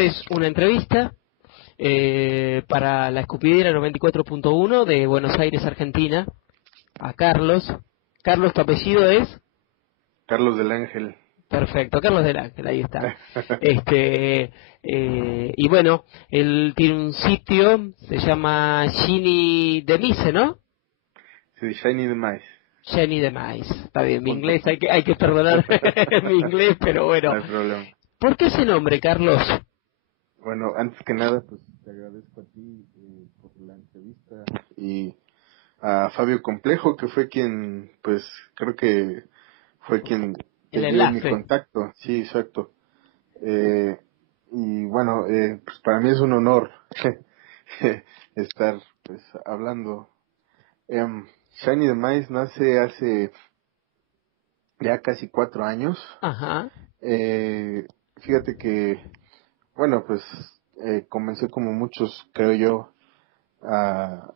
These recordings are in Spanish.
esta es una entrevista para la Escupidera 94.1 de Buenos Aires, Argentina, a Carlos. Carlos, ¿tu apellido es? Carlos del Ángel. Perfecto, Carlos del Ángel, ahí está. Y bueno, él tiene un sitio, se llama Shiny de Mise, ¿no? Sí, Shiny de Mice. Shiny de Mice, está bien, mi Punto. inglés, hay que perdonar mi inglés, pero bueno. No hay problema. ¿Por qué ese nombre, Carlos? Bueno, antes que nada, pues te agradezco a ti por la entrevista y a Fabio Complejo, que fue quien, pues creo que fue quien El te dio mi enlace. contacto. Sí, exacto. Y bueno, pues para mí es un honor estar pues hablando. Shiny the Mice nace hace ya casi 4 años. Ajá. Eh, Fíjate que, bueno, pues comencé como muchos, creo yo, a,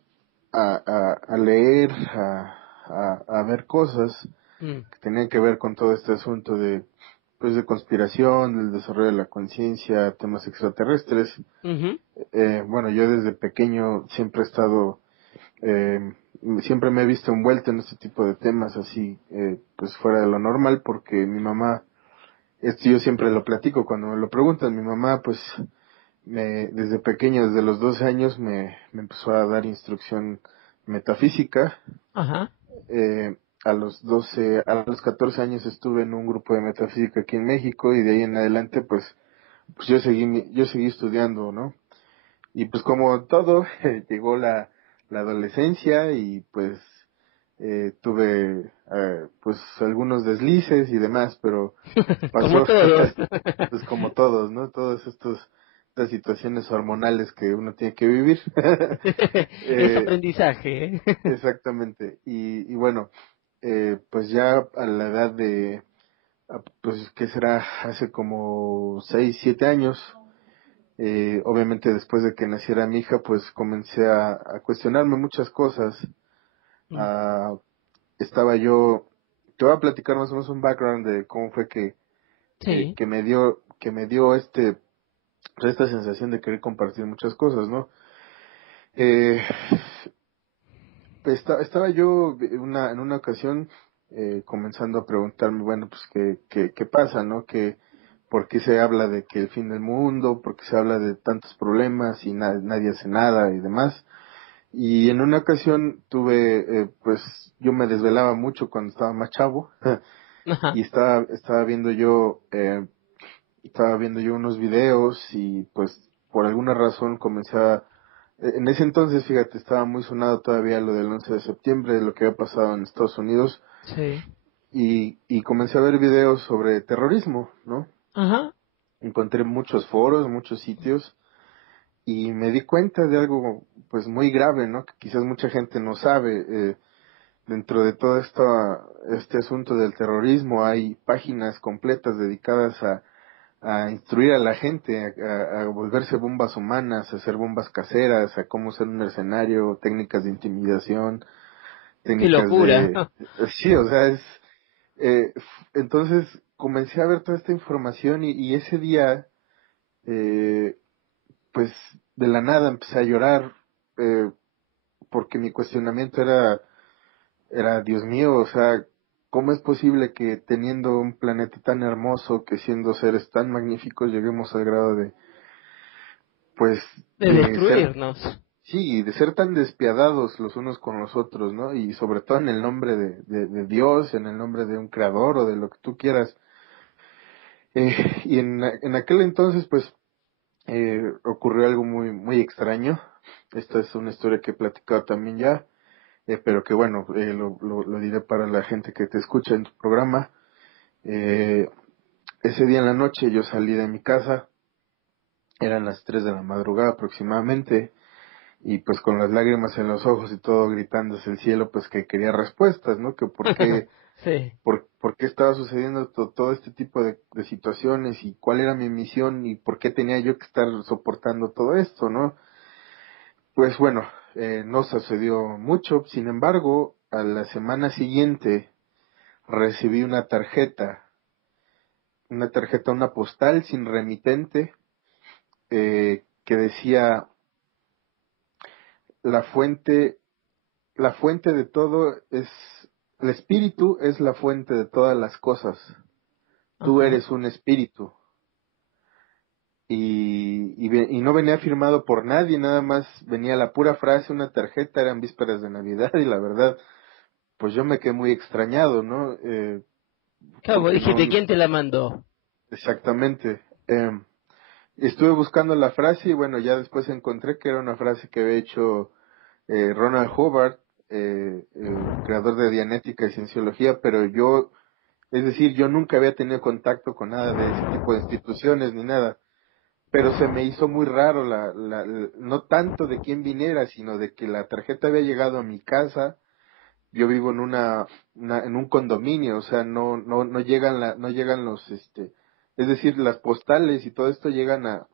a leer, a ver cosas Mm. que tenían que ver con todo este asunto de, pues, de conspiración, del desarrollo de la conciencia, temas extraterrestres. Ujú. Bueno, yo desde pequeño siempre he estado, eh, siempre me he visto envuelto en este tipo de temas así, pues fuera de lo normal, porque mi mamá, esto yo siempre lo platico cuando me lo preguntan, mi mamá pues desde pequeño, desde los 12 años me empezó a dar instrucción metafísica. Ajá. A los 12, a los 14 años estuve en un grupo de metafísica aquí en México y de ahí en adelante pues yo seguí estudiando, ¿no? Y pues como todo, llegó la adolescencia y pues tuve pues algunos deslices y demás, pero Como pasó todos. pues como todos, ¿no? Estas situaciones hormonales que uno tiene que vivir. Es Eh, aprendizaje, ¿eh? Exactamente. Y bueno, pues ya a la edad de, pues, ¿qué será? Hace como 6, 7 años, obviamente después de que naciera mi hija, pues comencé a cuestionarme muchas cosas. Mm. Ah, Estaba yo, te voy a platicar más o menos un background de cómo fue Sí. que me dio pues, esta sensación de querer compartir muchas cosas, ¿no? Eh, Estaba yo en una ocasión comenzando a preguntarme, bueno, pues qué pasa, ¿no? ¿Por qué se habla de que el fin del mundo? ¿Por qué se habla de tantos problemas y nadie hace nada y demás? Y en una ocasión pues yo me desvelaba mucho cuando estaba más chavo Ajá. y estaba viendo yo unos videos y pues por alguna razón en ese entonces, fíjate, estaba muy sonado todavía lo del 11 de septiembre, lo que había pasado en Estados Unidos, Sí. y comencé a ver videos sobre terrorismo, ¿no? Ajá. Encontré muchos foros, muchos sitios, y me di cuenta de algo, pues, muy grave, ¿no? Que quizás mucha gente no sabe. Dentro de todo este asunto del terrorismo hay páginas completas dedicadas a instruir a la gente, a volverse bombas humanas, a hacer bombas caseras, a cómo ser un mercenario, técnicas de intimidación, Qué técnicas locura. sí, o sea, entonces comencé a ver toda esta información y ese día, eh, pues de la nada empecé a llorar, eh, porque mi cuestionamiento era, Dios mío, o sea, ¿cómo es posible que teniendo un planeta tan hermoso, que siendo seres tan magníficos, lleguemos al grado de, pues, De de ser, destruirnos. sí, de ser tan despiadados los unos con los otros, ¿no? Y sobre todo en el nombre de Dios, en el nombre de un creador o de lo que tú quieras. Y en aquel entonces, pues, ocurrió algo muy, muy extraño. Esta es una historia que he platicado también ya, pero que bueno, lo diré para la gente que te escucha en tu programa. Eh, Ese día en la noche yo salí de mi casa, eran las 3 de la madrugada aproximadamente, y pues con las lágrimas en los ojos y todo gritando hacia el cielo, pues que quería respuestas, ¿no? Que Sí. por qué estaba sucediendo todo este tipo de situaciones y cuál era mi misión y por qué tenía yo que estar soportando todo esto, ¿no? Pues bueno, no sucedió mucho, sin embargo, a la semana siguiente recibí una tarjeta, una postal sin remitente, que decía, la fuente, la fuente de todo es, el espíritu es la fuente de todas las cosas. Tú Ajá. eres un espíritu. Y no venía firmado por nadie, nada más venía la pura frase, una tarjeta, eran vísperas de Navidad y la verdad, pues yo me quedé muy extrañado, ¿no? Claro, vos Porque dijiste, no, ¿quién te la mandó? exactamente. Estuve buscando la frase y bueno, ya después encontré que era una frase que había hecho Ronald Hobart, creador de Dianética y Cienciología, pero yo, es decir, yo nunca había tenido contacto con nada de ese tipo de instituciones ni nada, pero se me hizo muy raro, no tanto de quién viniera, sino de que la tarjeta había llegado a mi casa. Yo vivo en en un condominio, o sea, no llegan no llegan es decir, las postales y todo esto llegan a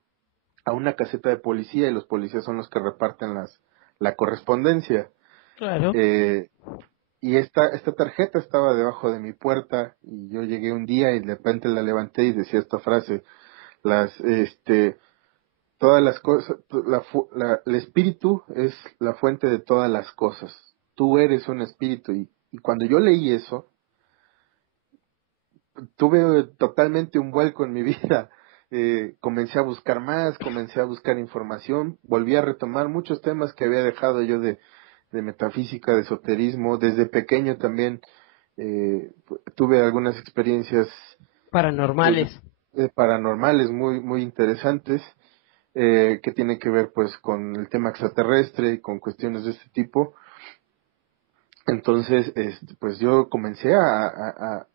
una caseta de policía y los policías son los que reparten la correspondencia. Claro. Eh, y esta tarjeta estaba debajo de mi puerta y yo llegué un día y de repente la levanté y decía esta frase, todas las cosas, el espíritu es la fuente de todas las cosas. Tú eres un espíritu y cuando yo leí eso, tuve totalmente un vuelco en mi vida. Comencé a buscar más, comencé a buscar información, volví a retomar muchos temas que había dejado yo de metafísica, de esoterismo. Desde pequeño también tuve algunas experiencias pues, Paranormales. paranormales muy interesantes que tienen que ver pues con el tema extraterrestre y con cuestiones de este tipo. Entonces, pues yo comencé a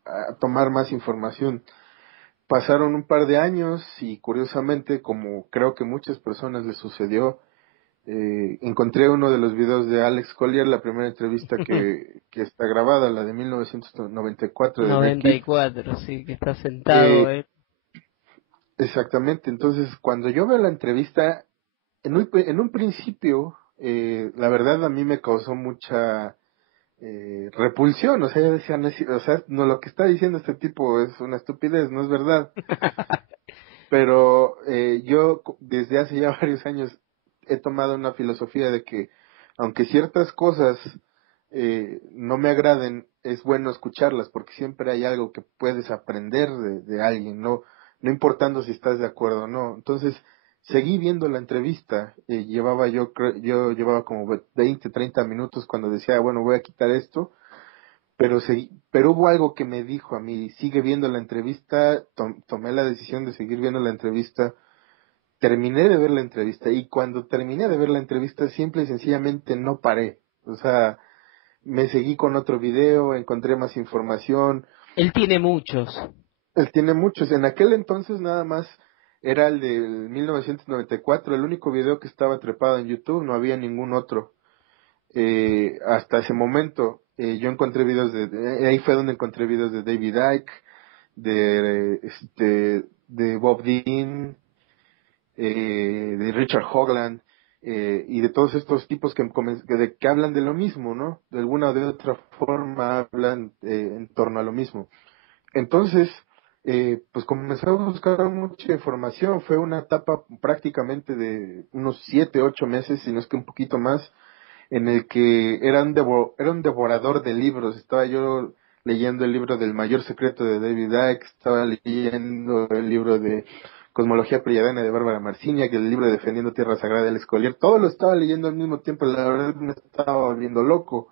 tomar más información. Pasaron un par de años y curiosamente, como creo que muchas personas les sucedió, encontré uno de los videos de Alex Collier, la primera entrevista que está grabada, la de 1994 de Dead Noventa y Kids. cuatro, sí, que está sentado, Eh, ¿eh? exactamente, entonces cuando yo veo la entrevista, en un principio, la verdad a mí me causó mucha repulsión, o sea, yo decía, no, o sea, no, lo que está diciendo este tipo es una estupidez, no es verdad. Pero yo desde hace ya varios años he tomado una filosofía de que aunque ciertas cosas no me agraden, es bueno escucharlas porque siempre hay algo que puedes aprender de alguien, no importando si estás de acuerdo o no. Entonces, seguí viendo la entrevista, yo llevaba como 20, 30 minutos cuando decía, bueno, voy a quitar esto, pero hubo algo que me dijo a mí, sigue viendo la entrevista, tomé la decisión de seguir viendo la entrevista, terminé de ver la entrevista y cuando terminé de ver la entrevista simple y sencillamente no paré, o sea, me seguí con otro video, encontré más información, Él tiene muchos. él tiene muchos, en aquel entonces nada más era el del 1994, el único video que estaba trepado en YouTube, no había ningún otro. Hasta ese momento yo encontré videos ahí fue donde encontré videos de David Icke, de Bob Dean, de Richard Hoagland, y de todos estos tipos que hablan de lo mismo, ¿no? De alguna o de otra forma hablan en torno a lo mismo. Entonces, pues comencé a buscar mucha información, fue una etapa prácticamente de unos 7, 8 meses, si no es que un poquito más, en el que era un devorador de libros. Estaba yo leyendo el libro del mayor secreto de David Icke, estaba leyendo el libro de Cosmología Pleyadiana de Bárbara Marciniak, el libro de Defendiendo Tierra Sagrada de Alex Collier, todo lo estaba leyendo al mismo tiempo, la verdad me estaba volviendo loco.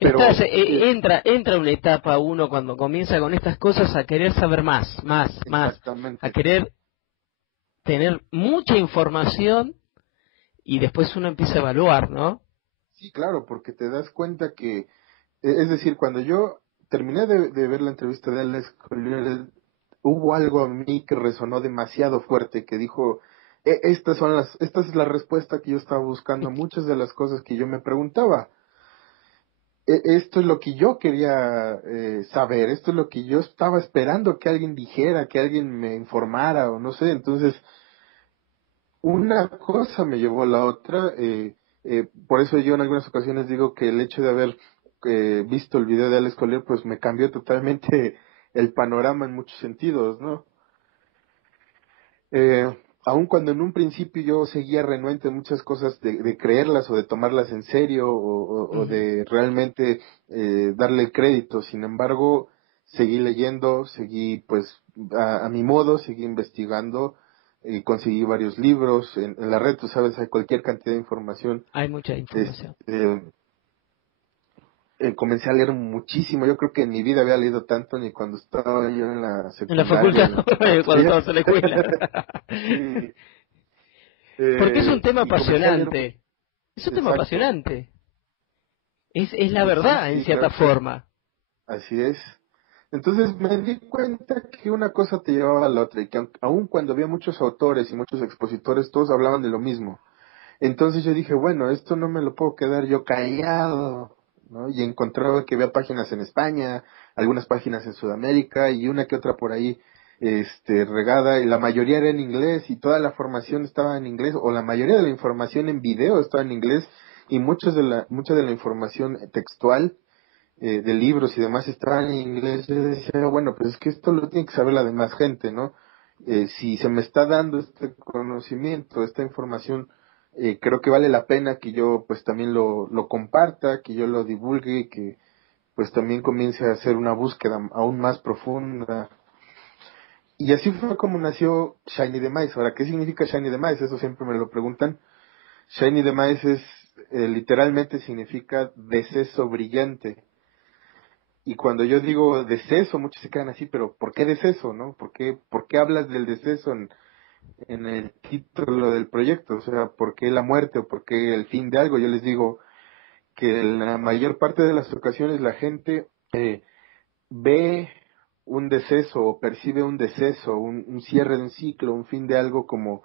Estás, Pero, entra una etapa uno cuando comienza con estas cosas a querer saber más, más, a exactamente, querer tener mucha información y después uno empieza a evaluar, ¿no? sí, claro, porque te das cuenta que, es decir, cuando yo terminé de ver la entrevista de Alex Collier, hubo algo a mí que resonó demasiado fuerte, que dijo, esta es la respuesta que yo estaba buscando a muchas de las cosas que yo me preguntaba. Esto es lo que yo quería saber, esto es lo que yo estaba esperando que alguien dijera, que alguien me informara o no sé. Entonces, una cosa me llevó a la otra. Por eso yo en algunas ocasiones digo que el hecho de haber visto el video de Alex Collier, pues me cambió totalmente el panorama en muchos sentidos, ¿no? aun cuando en un principio yo seguía renuente en muchas cosas de creerlas o de tomarlas en serio o Ujú. de realmente darle crédito, sin embargo, seguí leyendo, seguí pues a mi modo, seguí investigando, conseguí varios libros en la red, tú sabes, hay cualquier cantidad de información. Hay mucha información. Este, comencé a leer muchísimo, yo creo que en mi vida había leído tanto ni cuando estaba yo en la En la secundaria, facultad, en la cuando preparatoria. estabas en la escuela. Sí, Porque es un tema y comencé a leer, apasionante. Es un tema exacto, apasionante. Es la sí, verdad, en sí, cierta claro que forma. así es. Entonces me di cuenta que una cosa te llevaba a la otra y que aun cuando había muchos autores y muchos expositores, todos hablaban de lo mismo. Entonces yo dije, bueno, esto no me lo puedo quedar yo callado, ¿no? Y encontraba que había páginas en España, algunas páginas en Sudamérica y una que otra por ahí, regada, y la mayoría era en inglés y toda la formación estaba en inglés, o la mayoría de la información en video estaba en inglés y mucha de la información textual, de libros y demás estaban en inglés. Yo decía, bueno, pues es que esto lo tiene que saber la demás gente, ¿no? Si se me está dando este conocimiento, esta información, creo que vale la pena que yo pues también lo comparta, que yo lo divulgue y que pues también comience a hacer una búsqueda aún más profunda. Y así fue como nació Shiny the Mice. Ahora, ¿qué significa Shiny the Mice? Eso siempre me lo preguntan. Shiny the Mice es, literalmente significa deceso brillante. Y cuando yo digo deceso, muchos se quedan así, pero ¿por qué deceso, no? Por qué hablas del deceso en el título del proyecto? O sea, ¿por qué la muerte o por qué el fin de algo? Yo les digo que en la mayor parte de las ocasiones la gente ve un deceso o percibe un deceso, un cierre de un ciclo, un fin de algo como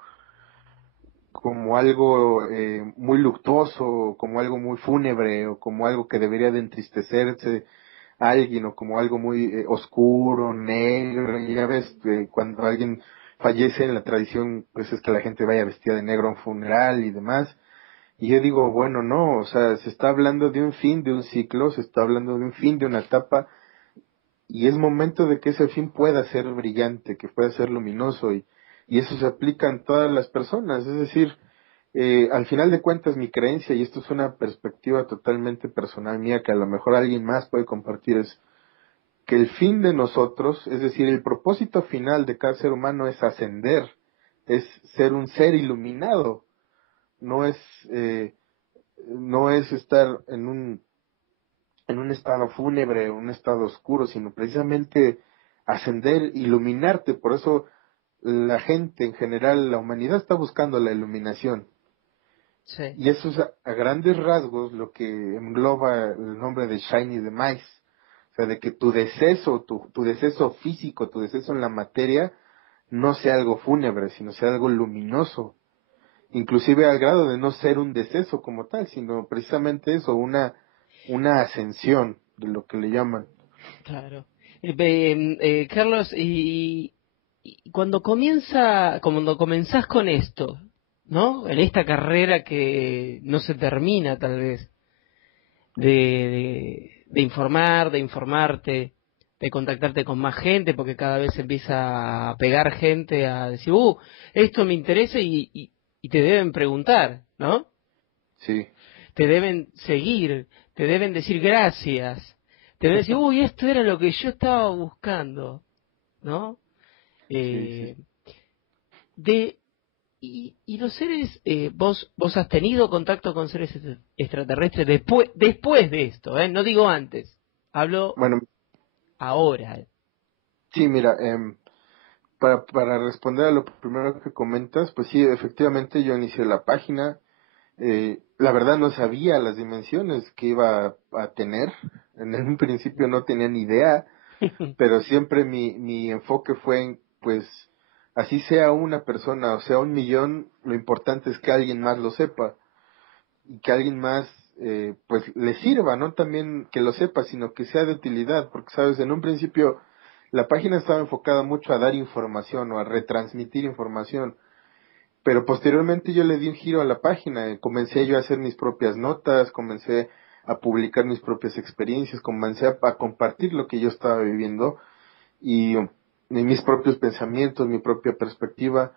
algo muy luctuoso, como algo muy fúnebre, o como algo que debería de entristecerse a alguien, o como algo muy oscuro, negro. Y ya ves, cuando alguien fallece en la tradición, pues es que la gente vaya vestida de negro a un funeral y demás. Y yo digo, bueno, no, o sea, se está hablando de un fin de un ciclo, se está hablando de un fin de una etapa, y es momento de que ese fin pueda ser brillante, que pueda ser luminoso, y eso se aplica en todas las personas. Es decir, al final de cuentas mi creencia, y esto es una perspectiva totalmente personal mía que a lo mejor alguien más puede compartir, es que el fin de nosotros, es decir, el propósito final de cada ser humano es ascender, es ser un ser iluminado, no es, eh, no es estar en un estado fúnebre, un estado oscuro, sino precisamente ascender, iluminarte. Por eso la gente en general, la humanidad está buscando la iluminación. Sí. Y eso es a grandes rasgos lo que engloba el nombre de Shiny the Mice. O sea, de que tu deceso, tu deceso físico, tu deceso en la materia, no sea algo fúnebre, sino sea algo luminoso. Inclusive al grado de no ser un deceso como tal, sino precisamente eso, una ascensión de lo que le llaman. Claro. Carlos, y cuando comenzás con esto, ¿no? En esta carrera que no se termina tal vez, de informar, de informarte, de contactarte con más gente, porque cada vez empieza a pegar gente a decir, esto me interesa y te deben preguntar, ¿no? Sí, Te deben seguir, te deben decir gracias, te deben decir, esto era lo que yo estaba buscando, ¿no? sí, sí. Eh, de y los seres, vos has tenido contacto con seres extraterrestres después de esto, no digo antes, hablo Bueno, ahora. sí, mira, para responder a lo primero que comentas, pues sí, efectivamente yo inicié la página. La verdad no sabía las dimensiones que iba a tener. En un principio no tenía ni idea, pero siempre mi enfoque fue en, pues, así sea una persona o sea un millón, lo importante es que alguien más lo sepa y que alguien más, pues, le sirva, no también que lo sepa, sino que sea de utilidad, porque, sabes, en un principio la página estaba enfocada mucho a dar información o a retransmitir información, pero posteriormente yo le di un giro a la página, comencé yo a hacer mis propias notas, comencé a publicar mis propias experiencias, comencé a compartir lo que yo estaba viviendo y mis propios pensamientos, mi propia perspectiva,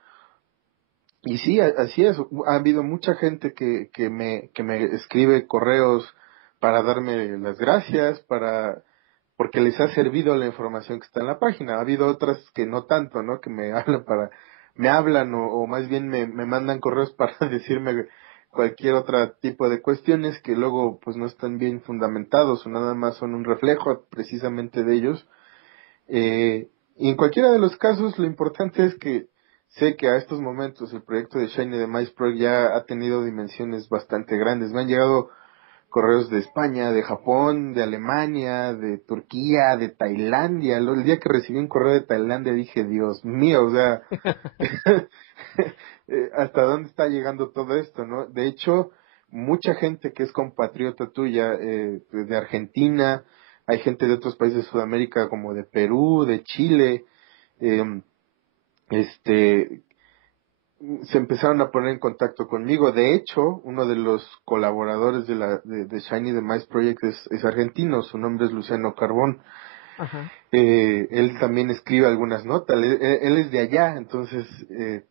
Y sí, así es. Ha habido mucha gente que me escribe correos para darme las gracias, porque les ha servido la información que está en la página. Ha habido otras que no tanto, ¿no? Que me hablan me hablan o más bien me mandan correos para decirme cualquier otro tipo de cuestiones que luego pues no están bien fundamentados o nada más son un reflejo precisamente de ellos. Y en cualquiera de los casos, lo importante es que sé que a estos momentos el proyecto de Shiny de MySprout ya ha tenido dimensiones bastante grandes. Me han llegado correos de España, de Japón, de Alemania, de Turquía, de Tailandia. El día que recibí un correo de Tailandia dije, Dios mío, o sea, ¿hasta dónde está llegando todo esto, no? De hecho, mucha gente que es compatriota tuya, de Argentina, hay gente de otros países de Sudamérica como de Perú, de Chile, eh, este, se empezaron a poner en contacto conmigo. De hecho, uno de los colaboradores de Shiny the Mice Project es argentino, su nombre es Luciano Carbón. Ajá. Él también escribe algunas notas, él es de allá, entonces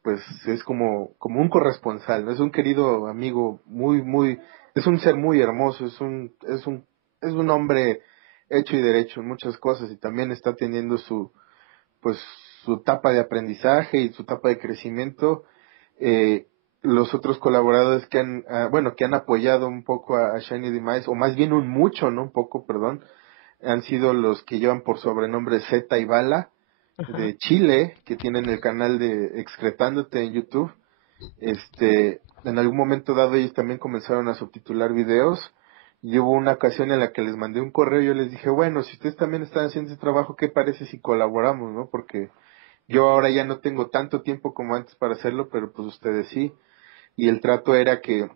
pues es como un corresponsal, ¿no? Es un querido amigo es un ser muy hermoso, es un hombre hecho y derecho en muchas cosas y también está teniendo pues su etapa de aprendizaje y su etapa de crecimiento. eh, los otros colaboradores que han apoyado un poco a Shiny Demise, o más bien un mucho, no un poco, perdón, han sido los que llevan por sobrenombre Z y Bala, Ajá. de Chile, que tienen el canal de Excretándote en YouTube. En algún momento dado ellos también comenzaron a subtitular videos y hubo una ocasión en la que les mandé un correo y yo les dije, bueno, si ustedes también están haciendo ese trabajo, ¿qué parece si colaboramos, no? Porque yo ahora ya no tengo tanto tiempo como antes para hacerlo, pero pues ustedes sí. Y el trato era que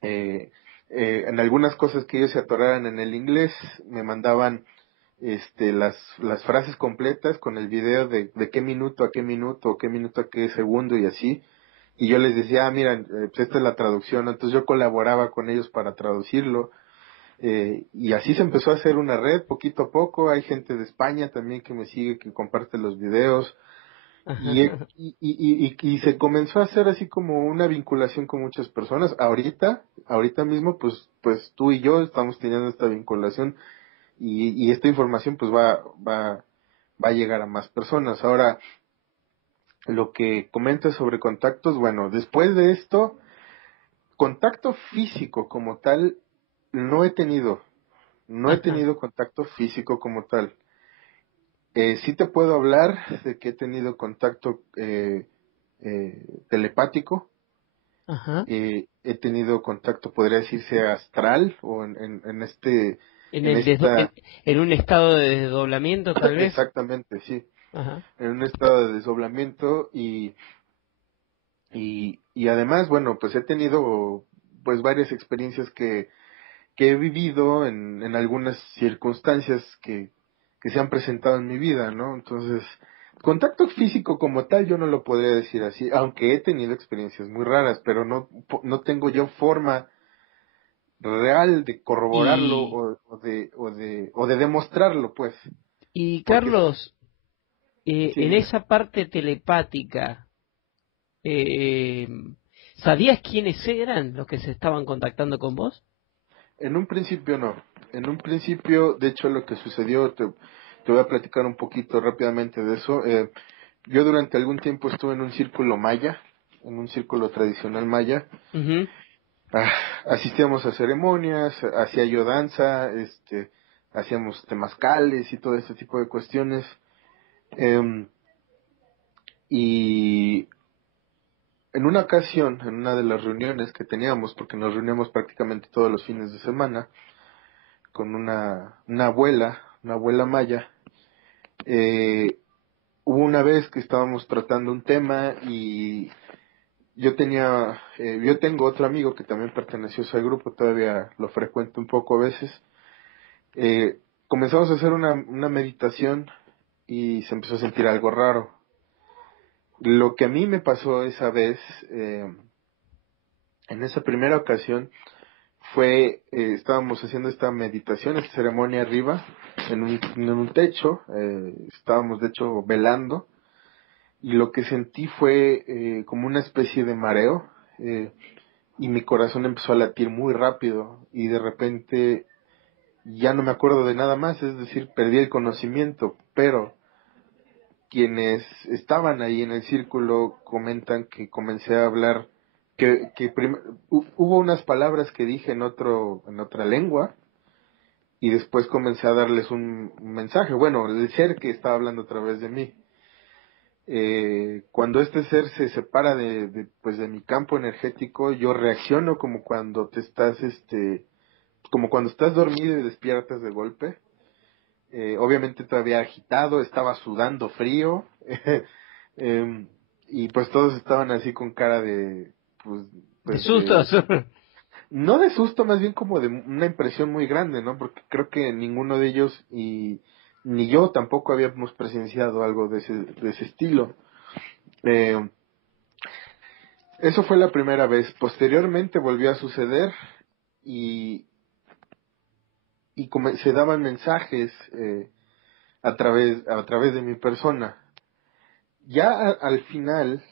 eh, en algunas cosas que ellos se atoraran en el inglés, me mandaban las frases completas con el video de qué minuto a qué minuto, o qué minuto a qué segundo y así. Y yo les decía, mira, pues esta es la traducción, ¿no? Entonces yo colaboraba con ellos para traducirlo. Y así se empezó a hacer una red poquito a poco. Hay gente de España también que me sigue, que comparte los videos. Ajá. Y se comenzó a hacer así como una vinculación con muchas personas. Ahorita mismo, pues tú y yo estamos teniendo esta vinculación y esta información pues va a llegar a más personas. Ahora, lo que comentas sobre contactos, bueno, después de esto, contacto físico como tal, no he tenido, no he Ajá. tenido contacto físico como tal. Sí te puedo hablar de que he tenido contacto telepático. Ajá. He tenido contacto, podría decirse, astral o En en el esta, en un estado de desdoblamiento, tal vez. exactamente, sí, Ajá. en un estado de desdoblamiento y además, bueno, pues he tenido pues varias experiencias que he vivido en algunas circunstancias que se han presentado en mi vida, ¿no? Entonces, contacto físico como tal yo no lo podría decir así, aunque he tenido experiencias muy raras, pero no tengo yo forma real de corroborarlo Y, o de demostrarlo, pues, y porque Carlos, sí, en dime. esa parte telepática, eh, ¿sabías quiénes eran los que se estaban contactando con vos? En un principio no. En un principio, de hecho, lo que sucedió, te voy a platicar un poquito rápidamente de eso. Yo durante algún tiempo estuve en un círculo maya, en un círculo tradicional maya. Ujú. Ah, asistíamos a ceremonias, hacía yo danza, hacíamos temazcales y todo ese tipo de cuestiones. Em, y en una ocasión, en una de las reuniones que teníamos, porque nos reuníamos prácticamente todos los fines de semana, con una abuela maya. Eh, Hubo una vez que estábamos tratando un tema y yo tengo otro amigo que también perteneció a ese grupo, todavía lo frecuento un poco a veces. Comenzamos a hacer una meditación y se empezó a sentir algo raro. Lo que a mí me pasó esa vez, en esa primera ocasión, estábamos haciendo esta meditación, esta ceremonia arriba, en un techo, estábamos de hecho velando, y lo que sentí fue como una especie de mareo, y mi corazón empezó a latir muy rápido y de repente ya no me acuerdo de nada más, es decir, perdí el conocimiento, pero quienes estaban ahí en el círculo comentan que comencé a hablar, hubo unas palabras que dije en otra lengua, y después comencé a darles un mensaje, bueno, el ser que estaba hablando a través de mí. Cuando este ser se separa pues de mi campo energético, yo reacciono como cuando como cuando estás dormido y despiertas de golpe. Obviamente todavía agitado, estaba sudando frío, em, y pues todos estaban así con cara pues, De pues sustos. no de susto, más bien como de una impresión muy grande, ¿no? Porque creo que ninguno de ellos y ni yo tampoco habíamos presenciado algo de ese estilo. Eh, Eso fue la primera vez. Posteriormente volvió a suceder y, se daban mensajes a través de mi persona. Ya al final,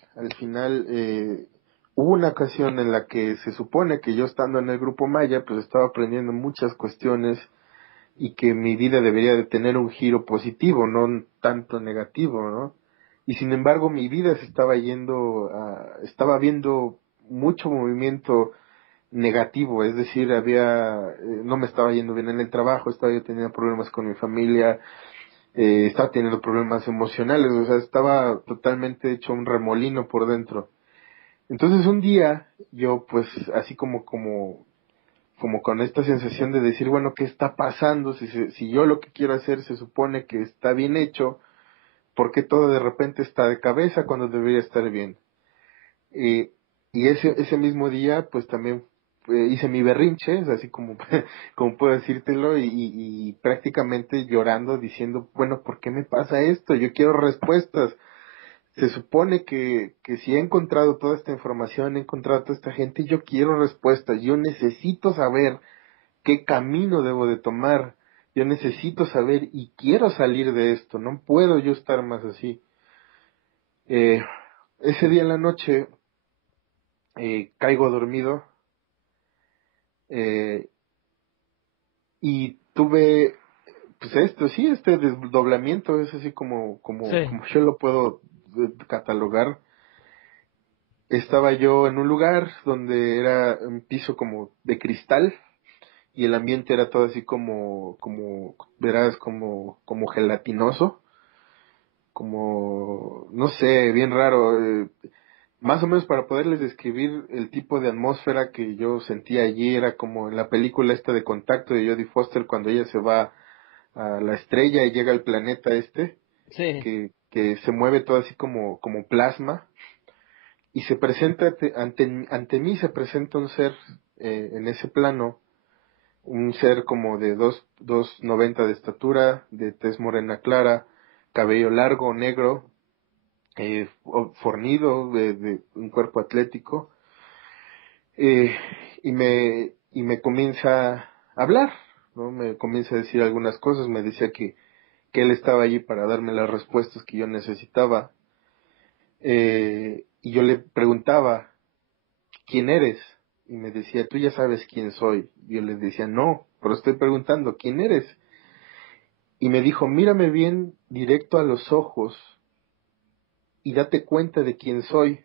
hubo una ocasión en la que se supone que yo estando en el grupo Maya, pues estaba aprendiendo muchas cuestiones y que mi vida debería de tener un giro positivo, no tanto negativo, ¿no? Y sin embargo mi vida se estaba estaba viendo mucho movimiento negativo, es decir, no me estaba yendo bien en el trabajo, estaba yo teniendo problemas con mi familia, estaba teniendo problemas emocionales, o sea, estaba totalmente hecho un remolino por dentro. Entonces un día yo pues así como con esta sensación de decir, bueno, ¿qué está pasando? Si yo lo que quiero hacer se supone que está bien hecho, ¿por qué todo de repente está de cabeza cuando debería estar bien? Eh, y ese mismo día, pues también hice mi berrinche, es así como, como puedo decírtelo, y prácticamente llorando, diciendo, bueno, ¿por qué me pasa esto? Yo quiero respuestas. Se supone que si he encontrado toda esta información, he encontrado a toda esta gente, yo quiero respuestas, yo necesito saber qué camino debo de tomar, yo necesito saber y quiero salir de esto, no puedo yo estar más así. Eh, Ese día en la noche caigo dormido, eh, y tuve, pues este desdoblamiento es así Sí. como yo lo puedo catalogar. Estaba yo en un lugar donde era un piso como de cristal y el ambiente era todo así verás, como gelatinoso, como, no sé, bien raro. Más o menos para poderles describir el tipo de atmósfera que yo sentía allí, era como en la película esta de Contacto de Jodie Foster cuando ella se va a la estrella y llega al planeta Sí. que se mueve todo así como plasma, y se presenta ante mí se presenta un ser en ese plano, un ser como de 2,90 de estatura, de tez morena clara, cabello largo, negro, fornido, de un cuerpo atlético, eh, y me comienza a hablar, ¿no? Me comienza a decir algunas cosas, me decía que él estaba allí para darme las respuestas que yo necesitaba, y yo le preguntaba, ¿quién eres? Y me decía, tú ya sabes quién soy. Y yo le decía, no, pero estoy preguntando, ¿quién eres? Y me dijo, mírame bien directo a los ojos y date cuenta de quién soy.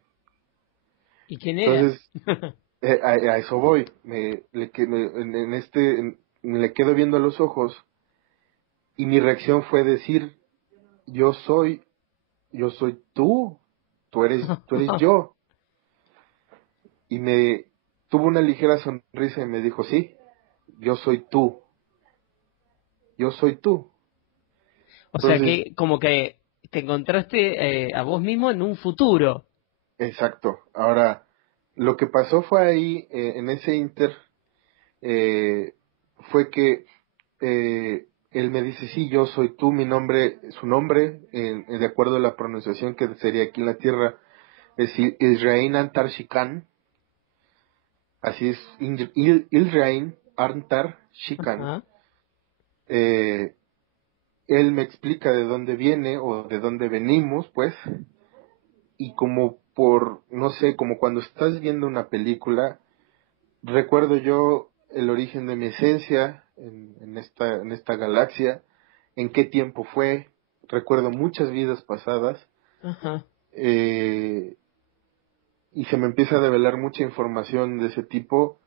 ¿Y quién eras? Entonces, a eso voy. Me le quedo viendo a los ojos y mi reacción fue decir, yo soy, yo soy tú eres yo. Y me tuvo una ligera sonrisa y me dijo, sí, yo soy tú, yo soy tú. O sea Entonces, que como que te encontraste a vos mismo en un futuro. exacto. Ahora, lo que pasó fue ahí, en ese inter, eh, fue que él me dice, sí, yo soy tú, su nombre, de acuerdo a la pronunciación que sería aquí en la tierra, es Israel Antar Shikan, así es, Israel Antar Shikan. Ajá. Eh, Él me explica de dónde viene o de dónde venimos, pues, y como por, no sé, como cuando estás viendo una película, recuerdo yo el origen de mi esencia en esta galaxia, en qué tiempo fue, recuerdo muchas vidas pasadas, Ajá. eh, y se me empieza a develar mucha información de ese tipo,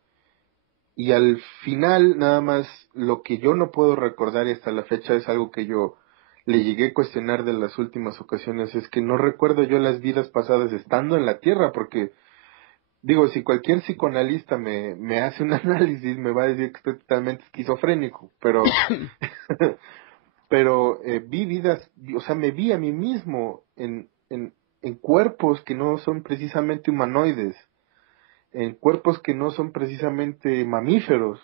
y al final nada más lo que yo no puedo recordar y hasta la fecha es algo que yo le llegué a cuestionar de las últimas ocasiones, es que no recuerdo yo las vidas pasadas estando en la Tierra, porque digo, si cualquier psicoanalista me hace un análisis, me va a decir que estoy totalmente esquizofrénico, pero vi vidas, o sea, me vi a mí mismo en cuerpos que no son precisamente humanoides, en cuerpos que no son precisamente mamíferos.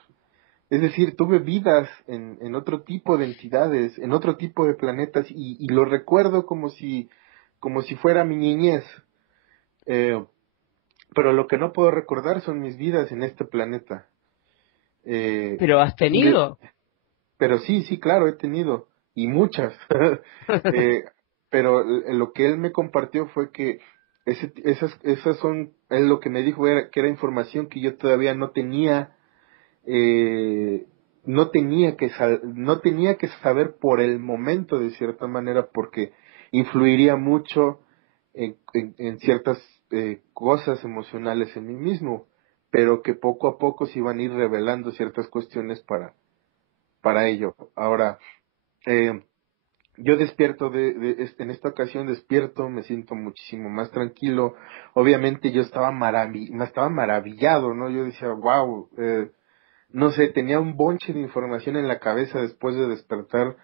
Es decir, tuve vidas en otro tipo de entidades, en otro tipo de planetas, y lo recuerdo como si fuera mi niñez. Eh, pero lo que no puedo recordar son mis vidas en este planeta. Eh, ¿Pero has y me, tenido? pero sí, sí, claro, he tenido, y muchas. Eh, pero lo que él me compartió fue que esas son, él lo que me dijo era que era información que yo todavía no tenía, eh, no tenía que saber por el momento de cierta manera, porque influiría mucho en ciertas cosas emocionales en mí mismo, pero que poco a poco se iban a ir revelando ciertas cuestiones para ello. Ahora, eh, yo despierto en esta ocasión despierto, me siento muchísimo más tranquilo. Obviamente yo me estaba maravillado, ¿no? Yo decía, wow, no sé, tenía un bonche de información en la cabeza después de despertar.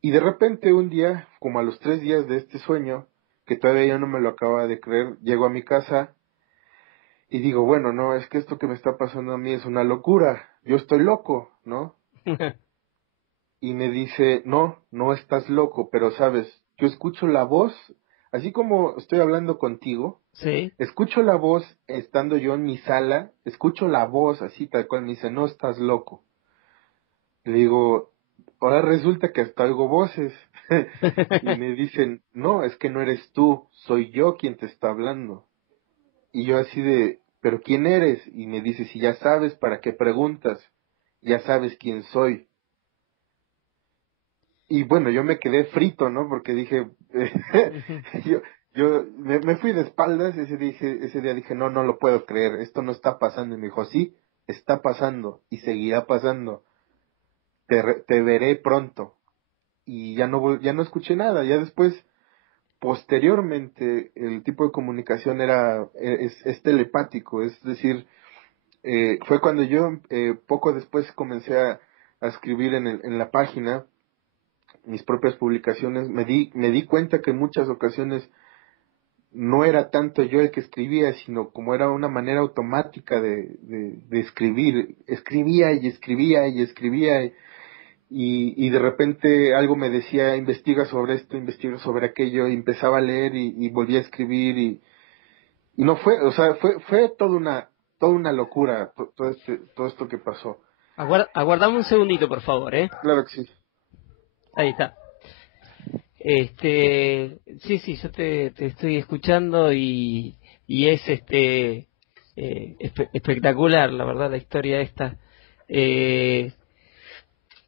Y de repente un día, como a los 3 días de este sueño, que todavía yo no me lo acababa de creer, llego a mi casa y digo, bueno, no, es que esto que me está pasando a mí es una locura, yo estoy loco, ¿no? Y me dice, no, no estás loco, pero sabes, yo escucho la voz, así como estoy hablando contigo, Sí. escucho la voz estando yo en mi sala, escucho la voz así tal cual, me dice, no estás loco. Le digo, ahora resulta que hasta oigo voces. Y me dicen, no, es que no eres tú, soy yo quien te está hablando. Y yo así de, pero ¿quién eres? Y me dice, si ya sabes, ¿para qué preguntas? Ya sabes quién soy. Y bueno, yo me quedé frito, ¿no? Porque dije, yo, me fui de espaldas, ese día dije, no, no lo puedo creer, esto no está pasando. Y me dijo, sí, está pasando y seguirá pasando. Te veré pronto. Y ya no escuché nada. Ya después, posteriormente, el tipo de comunicación es telepático, es decir, fue cuando yo poco después comencé a escribir en la página mis propias publicaciones, me di cuenta que en muchas ocasiones no era tanto yo el que escribía, sino como era una manera automática de escribir. Escribía y escribía y escribía y de repente algo me decía, investiga sobre esto, investiga sobre aquello, y empezaba a leer y volvía a escribir y no fue, o sea, fue toda una locura todo esto que pasó. Aguardame un segundito, por favor, ¿eh? Claro que sí. Ahí está. Sí, sí, yo te estoy escuchando y es espectacular, la verdad, la historia esta. Eh,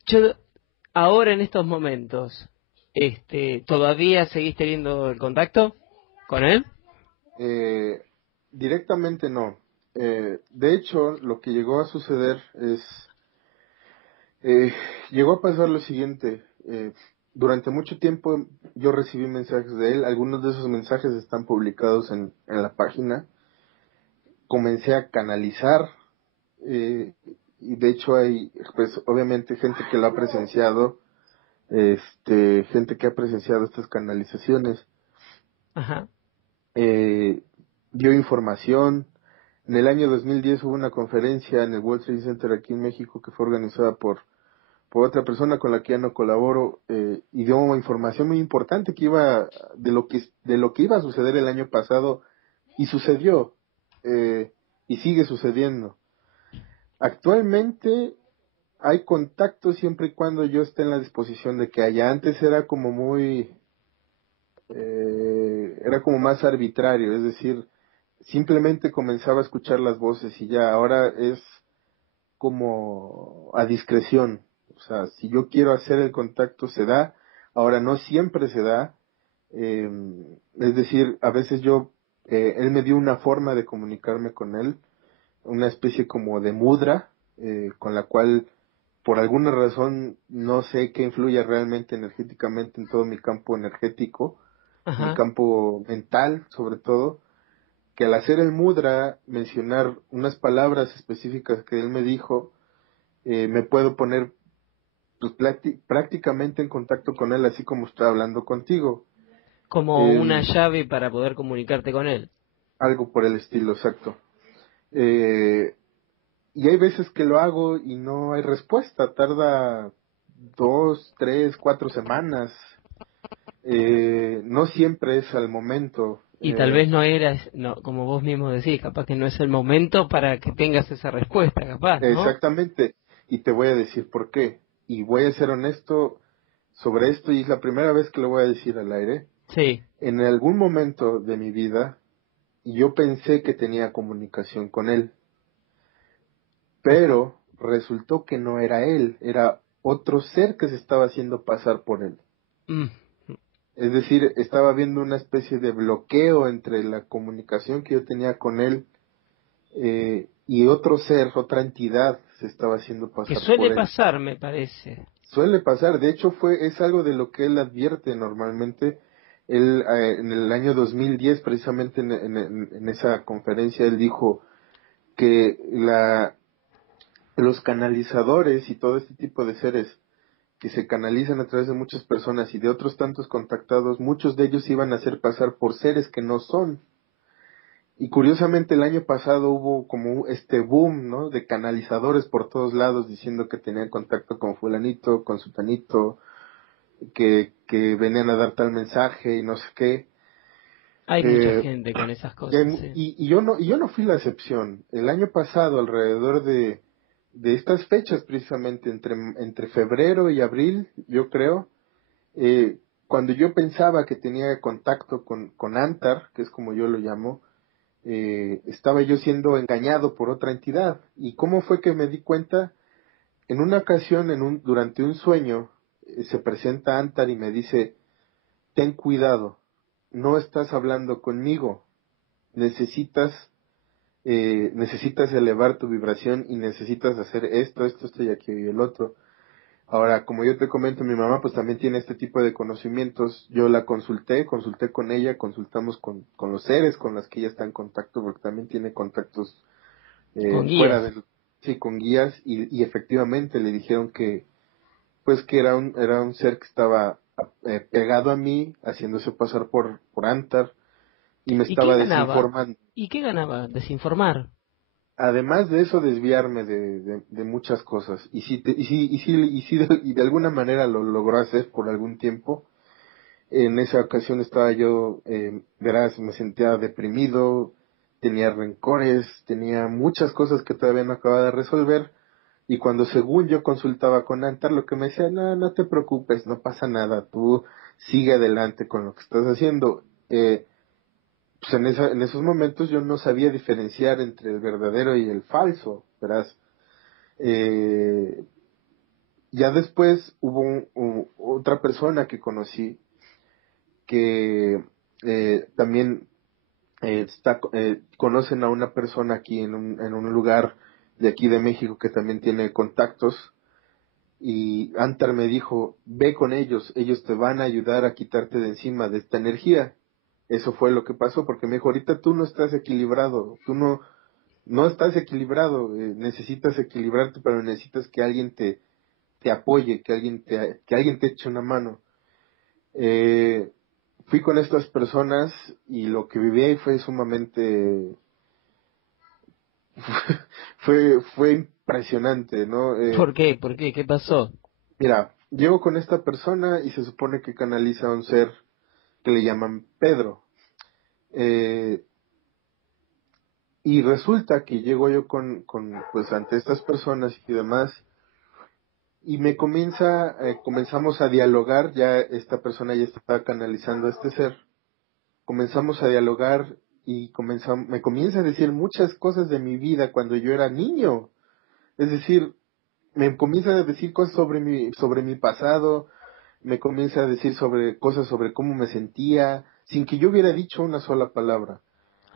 yo ahora en estos momentos, ¿todavía seguís teniendo el contacto con él? Eh, Directamente no. De hecho, lo que llegó a suceder eh, llegó a pasar lo siguiente. Durante mucho tiempo yo recibí mensajes de él, algunos de esos mensajes están publicados en la página. Comencé a canalizar, eh, y de hecho hay, pues obviamente gente que lo ha presenciado, gente que ha presenciado estas canalizaciones, Ajá, eh, dio información. En el año 2010 hubo una conferencia en el World Trade Center aquí en México que fue organizada por otra persona con la que ya no colaboro, y dio información muy importante que iba de lo que iba a suceder el año pasado y sucedió, y sigue sucediendo. Actualmente hay contacto siempre y cuando yo esté en la disposición de que haya. Antes era como muy era como más arbitrario, es decir, simplemente comenzaba a escuchar las voces y ya, ahora es como a discreción. O sea, si yo quiero hacer el contacto se da, ahora no siempre se da. eh, es decir, a veces él me dio una forma de comunicarme con él, una especie como de mudra, con la cual por alguna razón no sé qué influye realmente energéticamente en todo mi campo energético, mi Ajá. campo mental sobre todo, que al hacer el mudra, mencionar unas palabras específicas que él me dijo, me puedo poner pues, prácticamente en contacto con él, así como estoy hablando contigo. Como una Eh, llave para poder comunicarte con él. Algo por el estilo, exacto. Eh, y hay veces que lo hago y no hay respuesta, tarda 2, 3, 4 semanas. No siempre es al momento. Y tal vez no era, no, como vos mismo decís, capaz que no es el momento para que tengas esa respuesta, capaz, ¿no? Exactamente. Y te voy a decir por qué. Y voy a ser honesto sobre esto y es la primera vez que lo voy a decir al aire. Sí. En algún momento de mi vida yo pensé que tenía comunicación con él, Ajá. pero resultó que no era él, era otro ser que se estaba haciendo pasar por él. Mm. Es decir, estaba viendo una especie de bloqueo entre la comunicación que yo tenía con él y otro ser, otra entidad se estaba haciendo Que pasar suele por él. pasar, me parece. Suele pasar, de hecho es algo de lo que él advierte normalmente. Él en el año 2010, precisamente en esa conferencia, él dijo que los canalizadores y todo este tipo de seres que se canalizan a través de muchas personas y de otros tantos contactados, muchos de ellos iban a hacer pasar por seres que no son. Y curiosamente el año pasado hubo como este boom, ¿no? De canalizadores por todos lados diciendo que tenían contacto con fulanito, con sutanito, que venían a dar tal mensaje y no sé qué. Hay mucha Eh, gente con esas cosas, sí. y yo no fui la excepción. El año pasado, alrededor de estas fechas, precisamente entre febrero y abril, yo creo, cuando yo pensaba que tenía contacto con Antar, que es como yo lo llamo, estaba yo siendo engañado por otra entidad. ¿Y cómo fue que me di cuenta? En una ocasión, durante un sueño, se presenta Antar y me dice, ten cuidado, no estás hablando conmigo, necesitas, necesitas elevar tu vibración y necesitas hacer esto y aquello y el otro. Ahora, como yo te comento, mi mamá pues también tiene este tipo de conocimientos. Yo la consulté con ella, consultamos con los seres con los que ella está en contacto, porque también tiene contactos Con fuera guías. del, sí, con guías, y efectivamente le dijeron que, pues que era un ser que estaba pegado a mí, haciéndose pasar por Antar, y me ¿Y qué estaba ganaba? desinformando. ¿Y qué ganaba? Desinformar. Además de eso, desviarme de muchas cosas. Y de alguna manera lo logró hacer por algún tiempo. En esa ocasión estaba yo, verás, me sentía deprimido, tenía rencores, tenía muchas cosas que todavía no acababa de resolver. Y cuando según yo consultaba con Antar, lo que me decía, no, no te preocupes, no pasa nada, tú sigue adelante con lo que estás haciendo. Pues en esos momentos yo no sabía diferenciar entre el verdadero y el falso, verás. Eh, ya después hubo otra persona que conocí que también conocen a una persona aquí en un lugar de aquí de México que también tiene contactos y Antar me dijo, ve con ellos te van a ayudar a quitarte de encima de esta energía. Eso fue lo que pasó porque me dijo, ahorita tú no estás equilibrado, tú no estás equilibrado, necesitas equilibrarte, pero necesitas que alguien te apoye, que alguien te eche una mano. Eh, Fui con estas personas y lo que viví ahí fue sumamente, fue impresionante, ¿no? ¿Por qué? ¿Por qué? ¿Qué pasó? Mira, llego con esta persona y se supone que canaliza a un ser que le llaman Pedro. Eh, y resulta que llego yo pues ante estas personas y demás, y comenzamos a dialogar, ya esta persona ya estaba canalizando a este ser, comenzamos a dialogar y me comienza a decir muchas cosas de mi vida cuando yo era niño. Es decir, me comienza a decir cosas sobre mi pasado, me comienza a decir cosas sobre cómo me sentía, sin que yo hubiera dicho una sola palabra.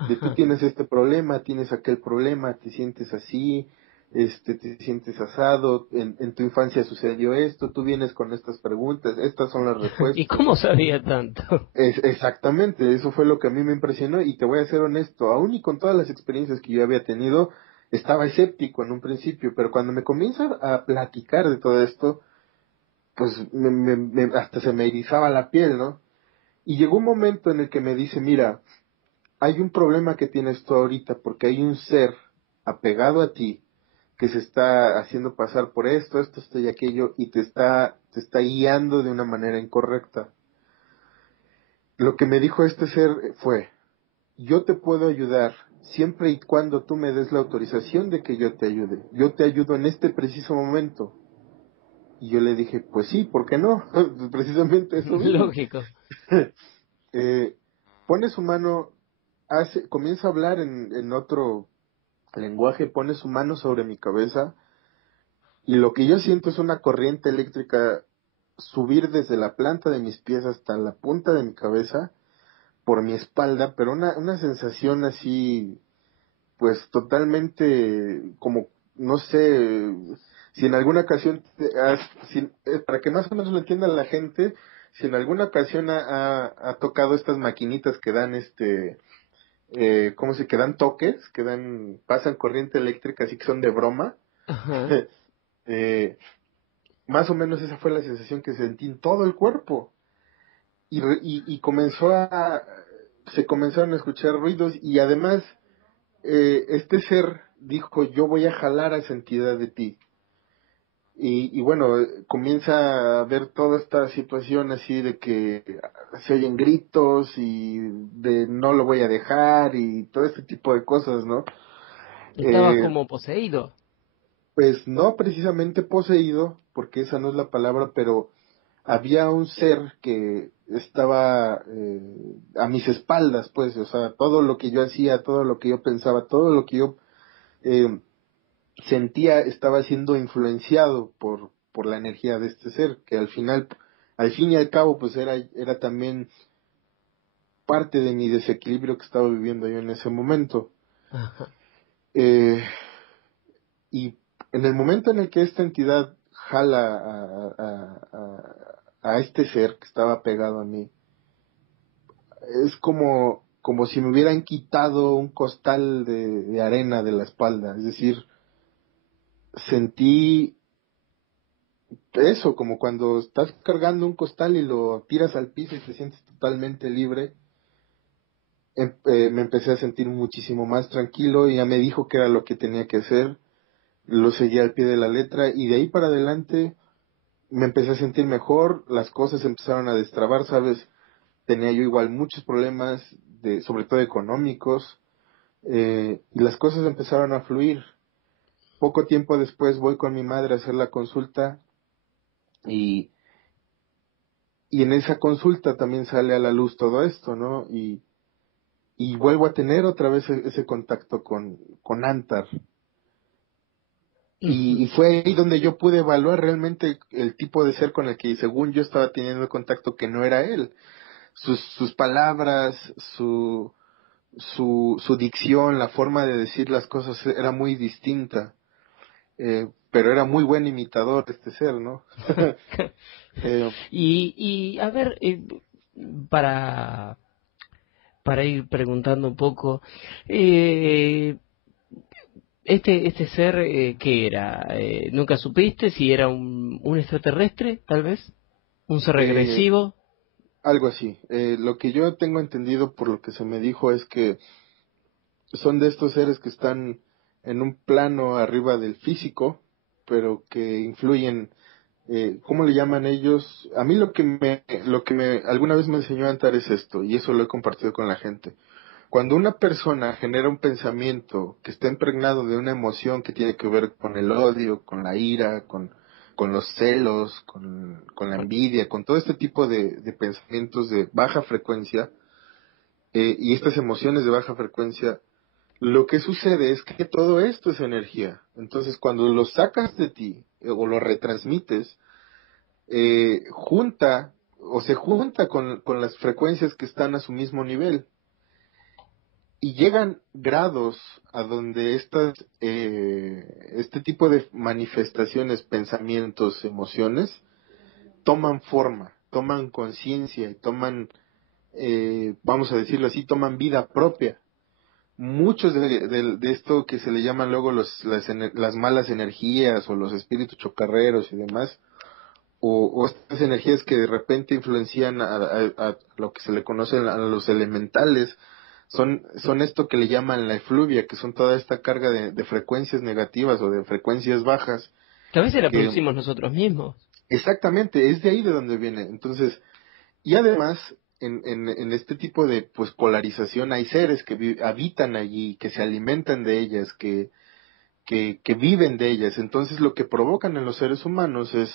De tú Ajá. tienes este problema, tienes aquel problema, te sientes así, te sientes asado, en tu infancia sucedió esto, tú vienes con estas preguntas, estas son las ¿Y respuestas. cómo sabía tanto? Exactamente, eso fue lo que a mí me impresionó y te voy a ser honesto, aún y con todas las experiencias que yo había tenido, estaba escéptico en un principio, pero cuando me comienza a platicar de todo esto, pues hasta se me erizaba la piel, ¿no? Y llegó un momento en el que me dice, mira, hay un problema que tienes tú ahorita porque hay un ser apegado a ti que se está haciendo pasar por esto y aquello y te está guiando de una manera incorrecta. Lo que me dijo este ser fue, yo te puedo ayudar siempre y cuando tú me des la autorización de que yo te ayude. Yo te ayudo en este preciso momento. Y yo le dije, pues sí, ¿por qué no? Precisamente eso vine. Lógico. eh, Pone su mano, comienza a hablar en otro lenguaje, pone su mano sobre mi cabeza y lo que yo siento es una corriente eléctrica subir desde la planta de mis pies hasta la punta de mi cabeza por mi espalda, pero una sensación así, pues totalmente como, no sé, si en alguna ocasión, para que más o menos lo entienda la gente, si en alguna ocasión ha tocado estas maquinitas que dan ¿cómo se que dan toques, pasan corriente eléctrica, así que son de broma. Ajá. eh, Más o menos esa fue la sensación que sentí en todo el cuerpo. Y se comenzaron a escuchar ruidos y además este ser dijo, yo voy a jalar a esa entidad de ti. Y bueno, comienza a ver toda esta situación así de que se oyen gritos y de no lo voy a dejar y todo este tipo de cosas, ¿no? Estabas Eh, como poseído. pues no precisamente poseído, porque esa no es la palabra, pero había un ser que estaba a mis espaldas, pues, o sea, todo lo que yo hacía, todo lo que yo pensaba, todo lo que yo eh, sentía estaba siendo influenciado por la energía de este ser, que al fin y al cabo, pues era también parte de mi desequilibrio que estaba viviendo yo en ese momento. Ajá. Eh, y en el momento en el que esta entidad jala a este ser que estaba pegado a mí, es como si me hubieran quitado un costal de arena de la espalda, es decir, sentí eso, como cuando estás cargando un costal y lo tiras al piso y te sientes totalmente libre. Me empecé a sentir muchísimo más tranquilo y ya me dijo que era lo que tenía que hacer, lo seguí al pie de la letra y de ahí para adelante me empecé a sentir mejor, las cosas empezaron a destrabar, ¿sabes? Tenía yo igual muchos problemas, sobre todo económicos, y las cosas empezaron a fluir. Poco tiempo después voy con mi madre a hacer la consulta y, y en esa consulta también sale a la luz todo esto, ¿no? Y vuelvo a tener otra vez ese contacto con Antar. Y Ujú. fue ahí donde yo pude evaluar realmente el tipo de ser con el que según yo estaba teniendo contacto que no era él. Sus palabras, su dicción, la forma de decir las cosas era muy distinta. Pero era muy buen imitador este ser, ¿no? Eh, Y a ver, para, para ir preguntando un poco, eh, este ser, ¿qué era? ¿Nunca supiste si era un extraterrestre, tal vez? ¿Un ser eh, regresivo? Algo así. Lo que yo tengo entendido por lo que se me dijo es que son de estos seres que están en un plano arriba del físico, pero que influyen, ¿cómo le llaman ellos? A mí lo que me alguna vez me enseñó Antar es esto, y eso lo he compartido con la gente. Cuando una persona genera un pensamiento que está impregnado de una emoción que tiene que ver con el odio, con la ira, con los celos, con la envidia, con todo este tipo de pensamientos de baja frecuencia, y estas emociones de baja frecuencia, lo que sucede es que todo esto es energía. Entonces, cuando lo sacas de ti o lo retransmites, junta o se junta con las frecuencias que están a su mismo nivel. Y llegan grados a donde este tipo de manifestaciones, pensamientos, emociones, toman forma, toman conciencia y toman, vamos a decirlo así, toman vida propia. Muchos de esto que se le llaman luego las malas energías o los espíritus chocarreros y demás, o estas energías que de repente influencian a lo que se le conoce a los elementales, son esto que le llaman la efluvia, que son toda esta carga de frecuencias negativas o de frecuencias bajas, Que a veces la que producimos nosotros mismos. exactamente es de ahí de donde viene. Entonces, y además, en este tipo de pues polarización hay seres que habitan allí, que se alimentan de ellas, que viven de ellas. Entonces, lo que provocan en los seres humanos es,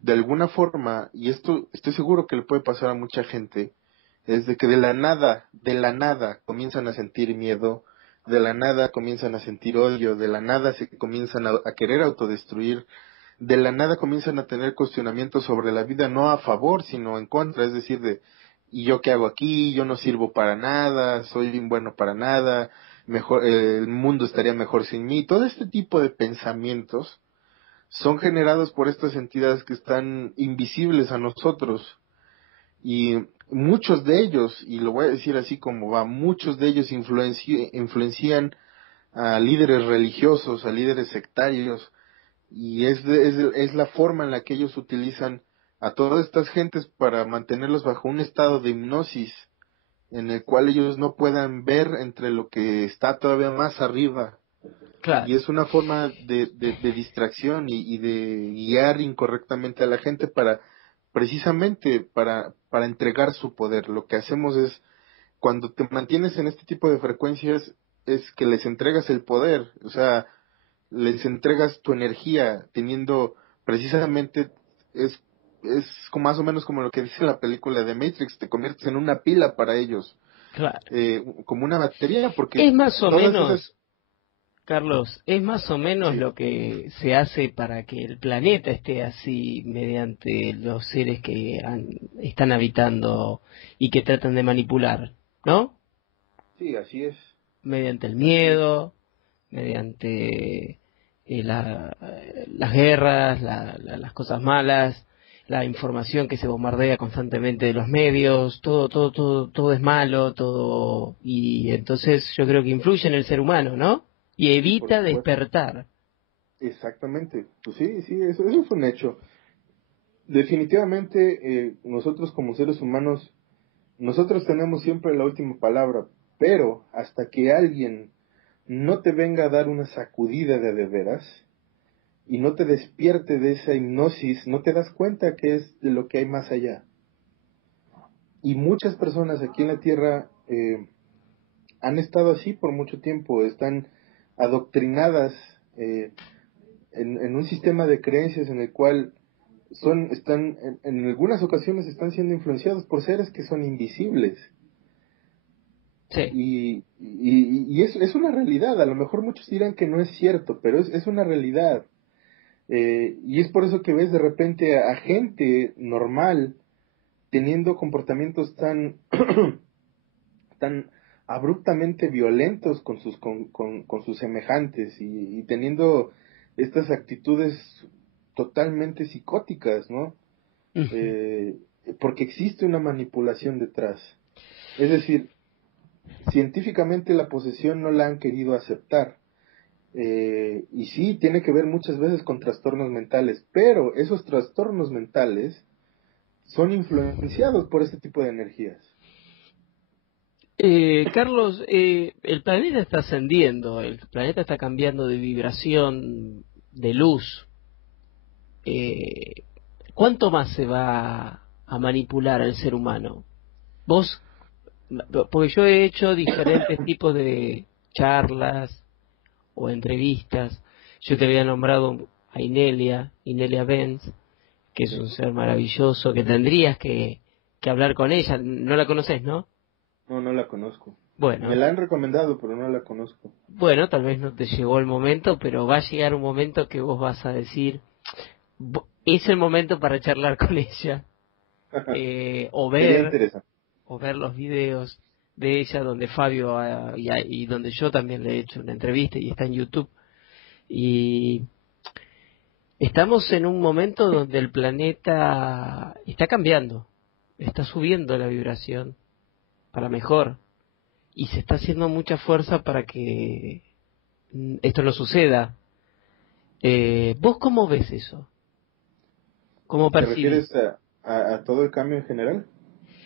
de alguna forma, y esto estoy seguro que le puede pasar a mucha gente, es de que de la nada comienzan a sentir miedo, de la nada comienzan a sentir odio, de la nada se comienzan a querer autodestruir, de la nada comienzan a tener cuestionamientos sobre la vida, no a favor, sino en contra, es decir, ¿y yo qué hago aquí? Yo no sirvo para nada, soy bien bueno para nada, mejor, el mundo estaría mejor sin mí. Todo este tipo de pensamientos son generados por estas entidades que están invisibles a nosotros, y muchos de ellos, y lo voy a decir así como va, muchos de ellos influencian a líderes religiosos, a líderes sectarios, y es la forma en la que ellos utilizan a todas estas gentes para mantenerlos bajo un estado de hipnosis en el cual ellos no puedan ver entre lo que está todavía más arriba. Claro. Y es una forma de distracción y de guiar incorrectamente a la gente precisamente para entregar su poder. Lo que hacemos es, cuando te mantienes en este tipo de frecuencias, es que les entregas el poder, o sea, les entregas tu energía, teniendo precisamente, es como más o menos como lo que dice la película de Matrix, te conviertes en una pila para ellos, Claro. como una batería, porque Es más o todas esas, menos, Carlos, es más o menos sí, lo que se hace para que el planeta esté así mediante los seres que están habitando y que tratan de manipular, ¿no? sí, así es, Mediante el así es. miedo, mediante las guerras, las cosas malas, la información que se bombardea constantemente de los medios, todo es malo, todo, y entonces yo creo que influye en el ser humano, ¿no? Y Sí, por evita supuesto. despertar. Exactamente. Pues sí, sí, eso fue un hecho. Definitivamente, nosotros como seres humanos, nosotros tenemos siempre la última palabra, pero hasta que alguien no te venga a dar una sacudida de veras y no te despierte de esa hipnosis, no te das cuenta que es de lo que hay más allá. Y muchas personas aquí en la Tierra han estado así por mucho tiempo, están adoctrinadas en un sistema de creencias en el cual en algunas ocasiones están siendo influenciados por seres que son invisibles. Sí. Y es una realidad. A lo mejor muchos dirán que no es cierto, pero es una realidad. Y es por eso que ves de repente a gente normal teniendo comportamientos tan abruptamente violentos con sus semejantes y teniendo estas actitudes totalmente psicóticas, ¿no? Ujú. Eh, Porque existe una manipulación detrás. Es decir, científicamente la posesión no la han querido aceptar. Y sí, tiene que ver muchas veces con trastornos mentales, pero esos trastornos mentales son influenciados por este tipo de energías. Carlos, el planeta está ascendiendo, el planeta está cambiando de vibración, de luz. Eh, ¿Cuánto más se va a manipular al ser humano? Vos, porque yo he hecho diferentes tipos de charlas o entrevistas. Yo te había nombrado a Inelia Benz, que es Sí. un ser maravilloso, que tendrías que hablar con ella. No la conoces, ¿no? No, no la conozco. Bueno, Me la han recomendado, pero no la conozco. bueno, tal vez no te llegó el momento, pero va a llegar un momento que vos vas a decir, es el momento para charlar con ella, o Sería ver, interesante. o ver los videos de ella donde Fabio y donde yo también le he hecho una entrevista y está en YouTube. Y estamos en un momento donde el planeta está cambiando, está subiendo la vibración para mejor y se está haciendo mucha fuerza para que esto no suceda. ¿Vos cómo ves eso? ¿Cómo ¿Te percibís? refieres a todo el cambio en general?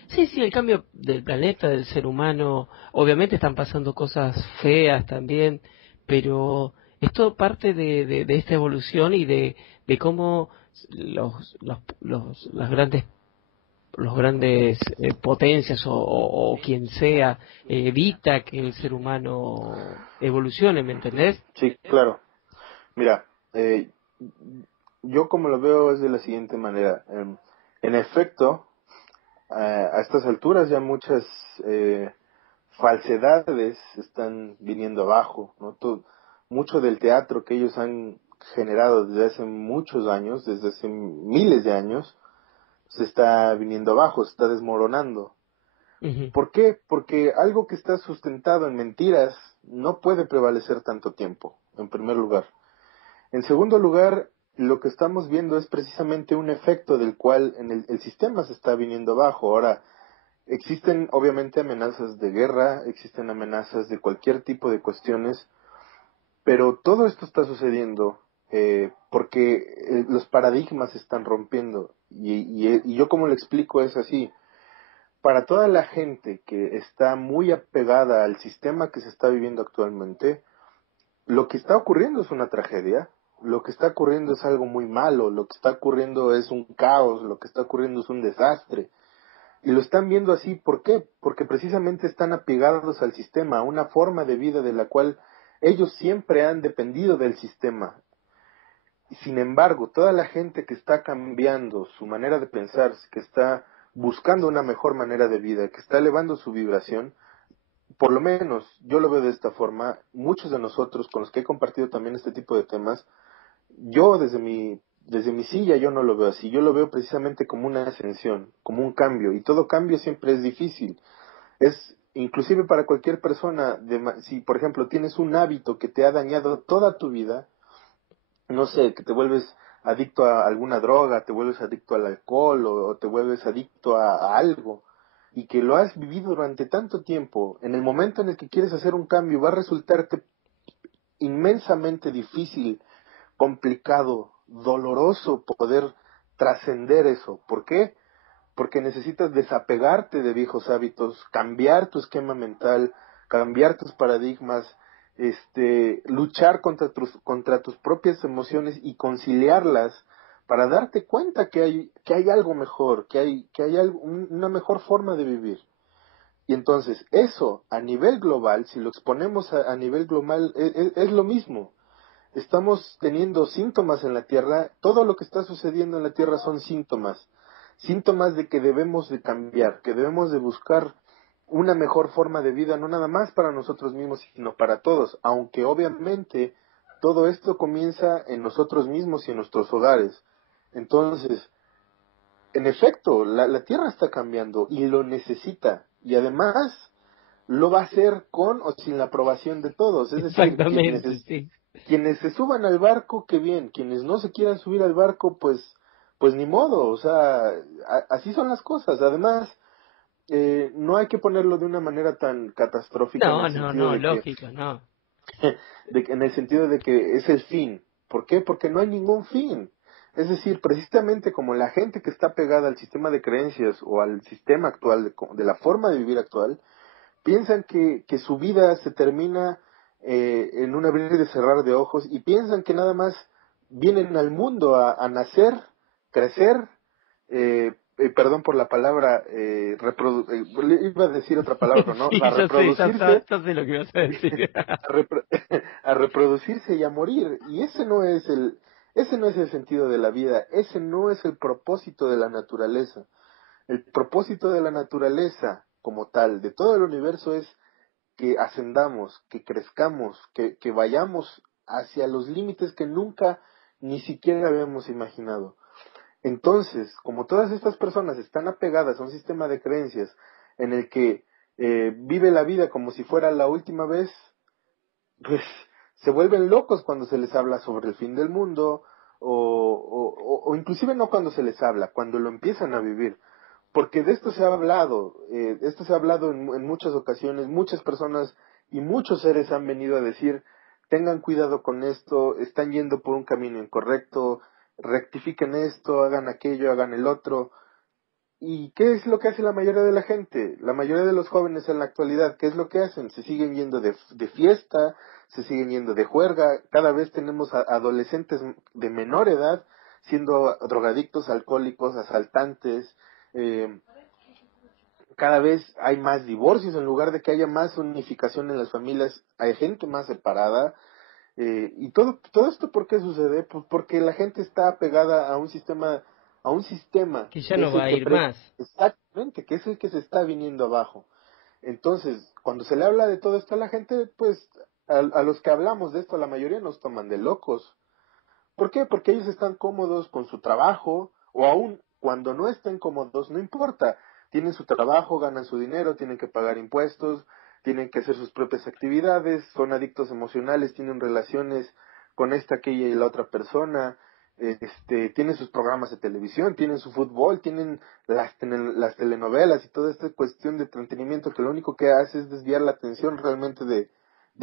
Sí, sí, el cambio del planeta, del ser humano, obviamente están pasando cosas feas también, pero es todo parte de esta evolución y de cómo las grandes potencias o quien sea evita que el ser humano evolucione, ¿me entendés? Sí, claro. Mira, yo como lo veo es de la siguiente manera. En efecto, a estas alturas ya muchas falsedades están viniendo abajo, ¿no? Mucho del teatro que ellos han generado desde hace muchos años, desde hace miles de años, se está viniendo abajo, se está desmoronando. Ujú, ¿Por qué? Porque algo que está sustentado en mentiras no puede prevalecer tanto tiempo, en primer lugar. En segundo lugar, lo que estamos viendo es precisamente un efecto del cual el sistema se está viniendo abajo. Ahora, existen obviamente amenazas de guerra, existen amenazas de cualquier tipo de cuestiones, pero todo esto está sucediendo porque los paradigmas se están rompiendo. Y yo como lo explico es así. Para toda la gente que está muy apegada al sistema que se está viviendo actualmente, lo que está ocurriendo es una tragedia, lo que está ocurriendo es algo muy malo, lo que está ocurriendo es un caos, lo que está ocurriendo es un desastre. Y lo están viendo así, ¿por qué? Porque precisamente están apegados al sistema, a una forma de vida de la cual ellos siempre han dependido del sistema. Sin embargo, toda la gente que está cambiando su manera de pensar, que está buscando una mejor manera de vida, que está elevando su vibración, por lo menos yo lo veo de esta forma, muchos de nosotros con los que he compartido también este tipo de temas, yo desde mi silla yo no lo veo así, yo lo veo precisamente como una ascensión, como un cambio, y todo cambio siempre es difícil. Es inclusive para cualquier persona, si por ejemplo tienes un hábito que te ha dañado toda tu vida, no sé, que te vuelves adicto a alguna droga, te vuelves adicto al alcohol o te vuelves adicto a algo y que lo has vivido durante tanto tiempo, en el momento en el que quieres hacer un cambio va a resultarte inmensamente difícil, complicado, doloroso poder trascender eso. ¿Por qué? Porque necesitas desapegarte de viejos hábitos, cambiar tu esquema mental, cambiar tus paradigmas, luchar contra tus propias emociones y conciliarlas para darte cuenta que hay algo mejor, que hay una mejor forma de vivir. Y entonces, eso a nivel global, si lo exponemos a nivel global, es lo mismo. Estamos teniendo síntomas en la Tierra, todo lo que está sucediendo en la Tierra son síntomas, síntomas de que debemos de cambiar, que debemos de buscar una mejor forma de vida, no nada más para nosotros mismos, sino para todos, aunque obviamente todo esto comienza en nosotros mismos y en nuestros hogares. Entonces, en efecto, la Tierra está cambiando y lo necesita, y además lo va a hacer con o sin la aprobación de todos, es decir, exactamente, sí. quienes se suban al barco, qué bien. Quienes no se quieran subir al barco, pues ni modo. O sea, así son las cosas. Además, no hay que ponerlo de una manera tan catastrófica en No, el no, sentido no, de que, lógico, no. en el sentido de que es el fin. ¿Por qué? Porque no hay ningún fin. Es decir, precisamente como la gente que está pegada al sistema de creencias o al sistema actual, de la forma de vivir actual, piensan que su vida se termina en un abrir y cerrar de ojos y piensan que nada más vienen al mundo a nacer, crecer, perdón por la palabra, iba a decir otra palabra, pero no, Sí, a reproducirse, ya sé lo que vas a decir. a, repro- a reproducirse y a morir. Y ese no es el sentido de la vida, ese no es el propósito de la naturaleza. El propósito de la naturaleza como tal, de todo el universo, es que ascendamos, que crezcamos, que vayamos hacia los límites que nunca ni siquiera habíamos imaginado. Entonces, como todas estas personas están apegadas a un sistema de creencias en el que vive la vida como si fuera la última vez, pues se vuelven locos cuando se les habla sobre el fin del mundo, o inclusive no cuando se les habla, cuando lo empiezan a vivir. Porque de esto se ha hablado, en muchas ocasiones, muchas personas y muchos seres han venido a decir, tengan cuidado con esto, están yendo por un camino incorrecto, rectifiquen esto, hagan aquello, hagan el otro. ¿Y qué es lo que hace la mayoría de la gente? La mayoría de los jóvenes en la actualidad, ¿qué es lo que hacen? Se siguen yendo de fiesta, se siguen yendo de juerga, cada vez tenemos adolescentes de menor edad siendo drogadictos, alcohólicos, asaltantes, eh, cada vez hay más divorcios en lugar de que haya más unificación en las familias, hay gente más separada, y todo esto ¿por qué sucede? Pues porque la gente está apegada a un sistema Que ya que no es va el a que ir más. exactamente, que es el que se está viniendo abajo. Entonces, cuando se le habla de todo esto a la gente, pues a los que hablamos de esto, la mayoría nos toman de locos. ¿Por qué? Porque ellos están cómodos con su trabajo, o aún cuando no estén cómodos, no importa. Tienen su trabajo, ganan su dinero, tienen que pagar impuestos, tienen que hacer sus propias actividades, son adictos emocionales, tienen relaciones con esta, aquella y la otra persona, tienen sus programas de televisión, tienen su fútbol, tienen las telenovelas y toda esta cuestión de entretenimiento que lo único que hace es desviar la atención realmente de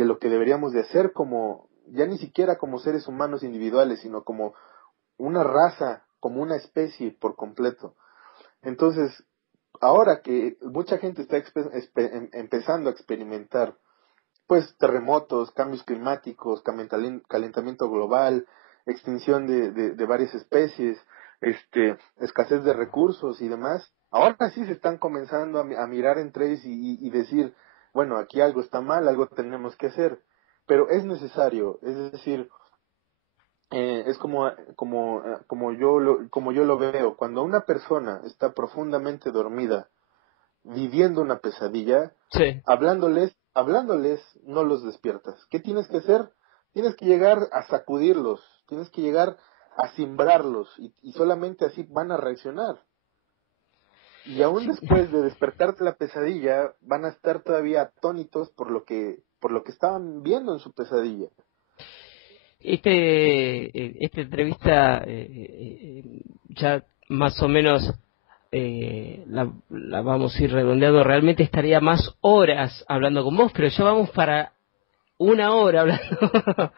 lo que deberíamos de hacer como, ya ni siquiera como seres humanos individuales, sino como una raza, como una especie por completo. Entonces, ahora que mucha gente está empezando a experimentar, pues, terremotos, cambios climáticos, calentamiento global, extinción de varias especies, escasez de recursos y demás, ahora sí se están comenzando a mirar entre ellos y decir, bueno, aquí algo está mal, algo tenemos que hacer, pero es necesario, es decir, es como yo lo veo, cuando una persona está profundamente dormida, viviendo una pesadilla, Sí. hablándoles, no los despiertas. ¿Qué tienes que hacer? Tienes que llegar a sacudirlos, tienes que llegar a cimbrarlos, y solamente así van a reaccionar. Y aún Sí. después de despertar de la pesadilla, van a estar todavía atónitos por lo que estaban viendo en su pesadilla. Esta entrevista ya más o menos la vamos a ir redondeando. Realmente estaría más horas hablando con vos, pero ya vamos para una hora hablando.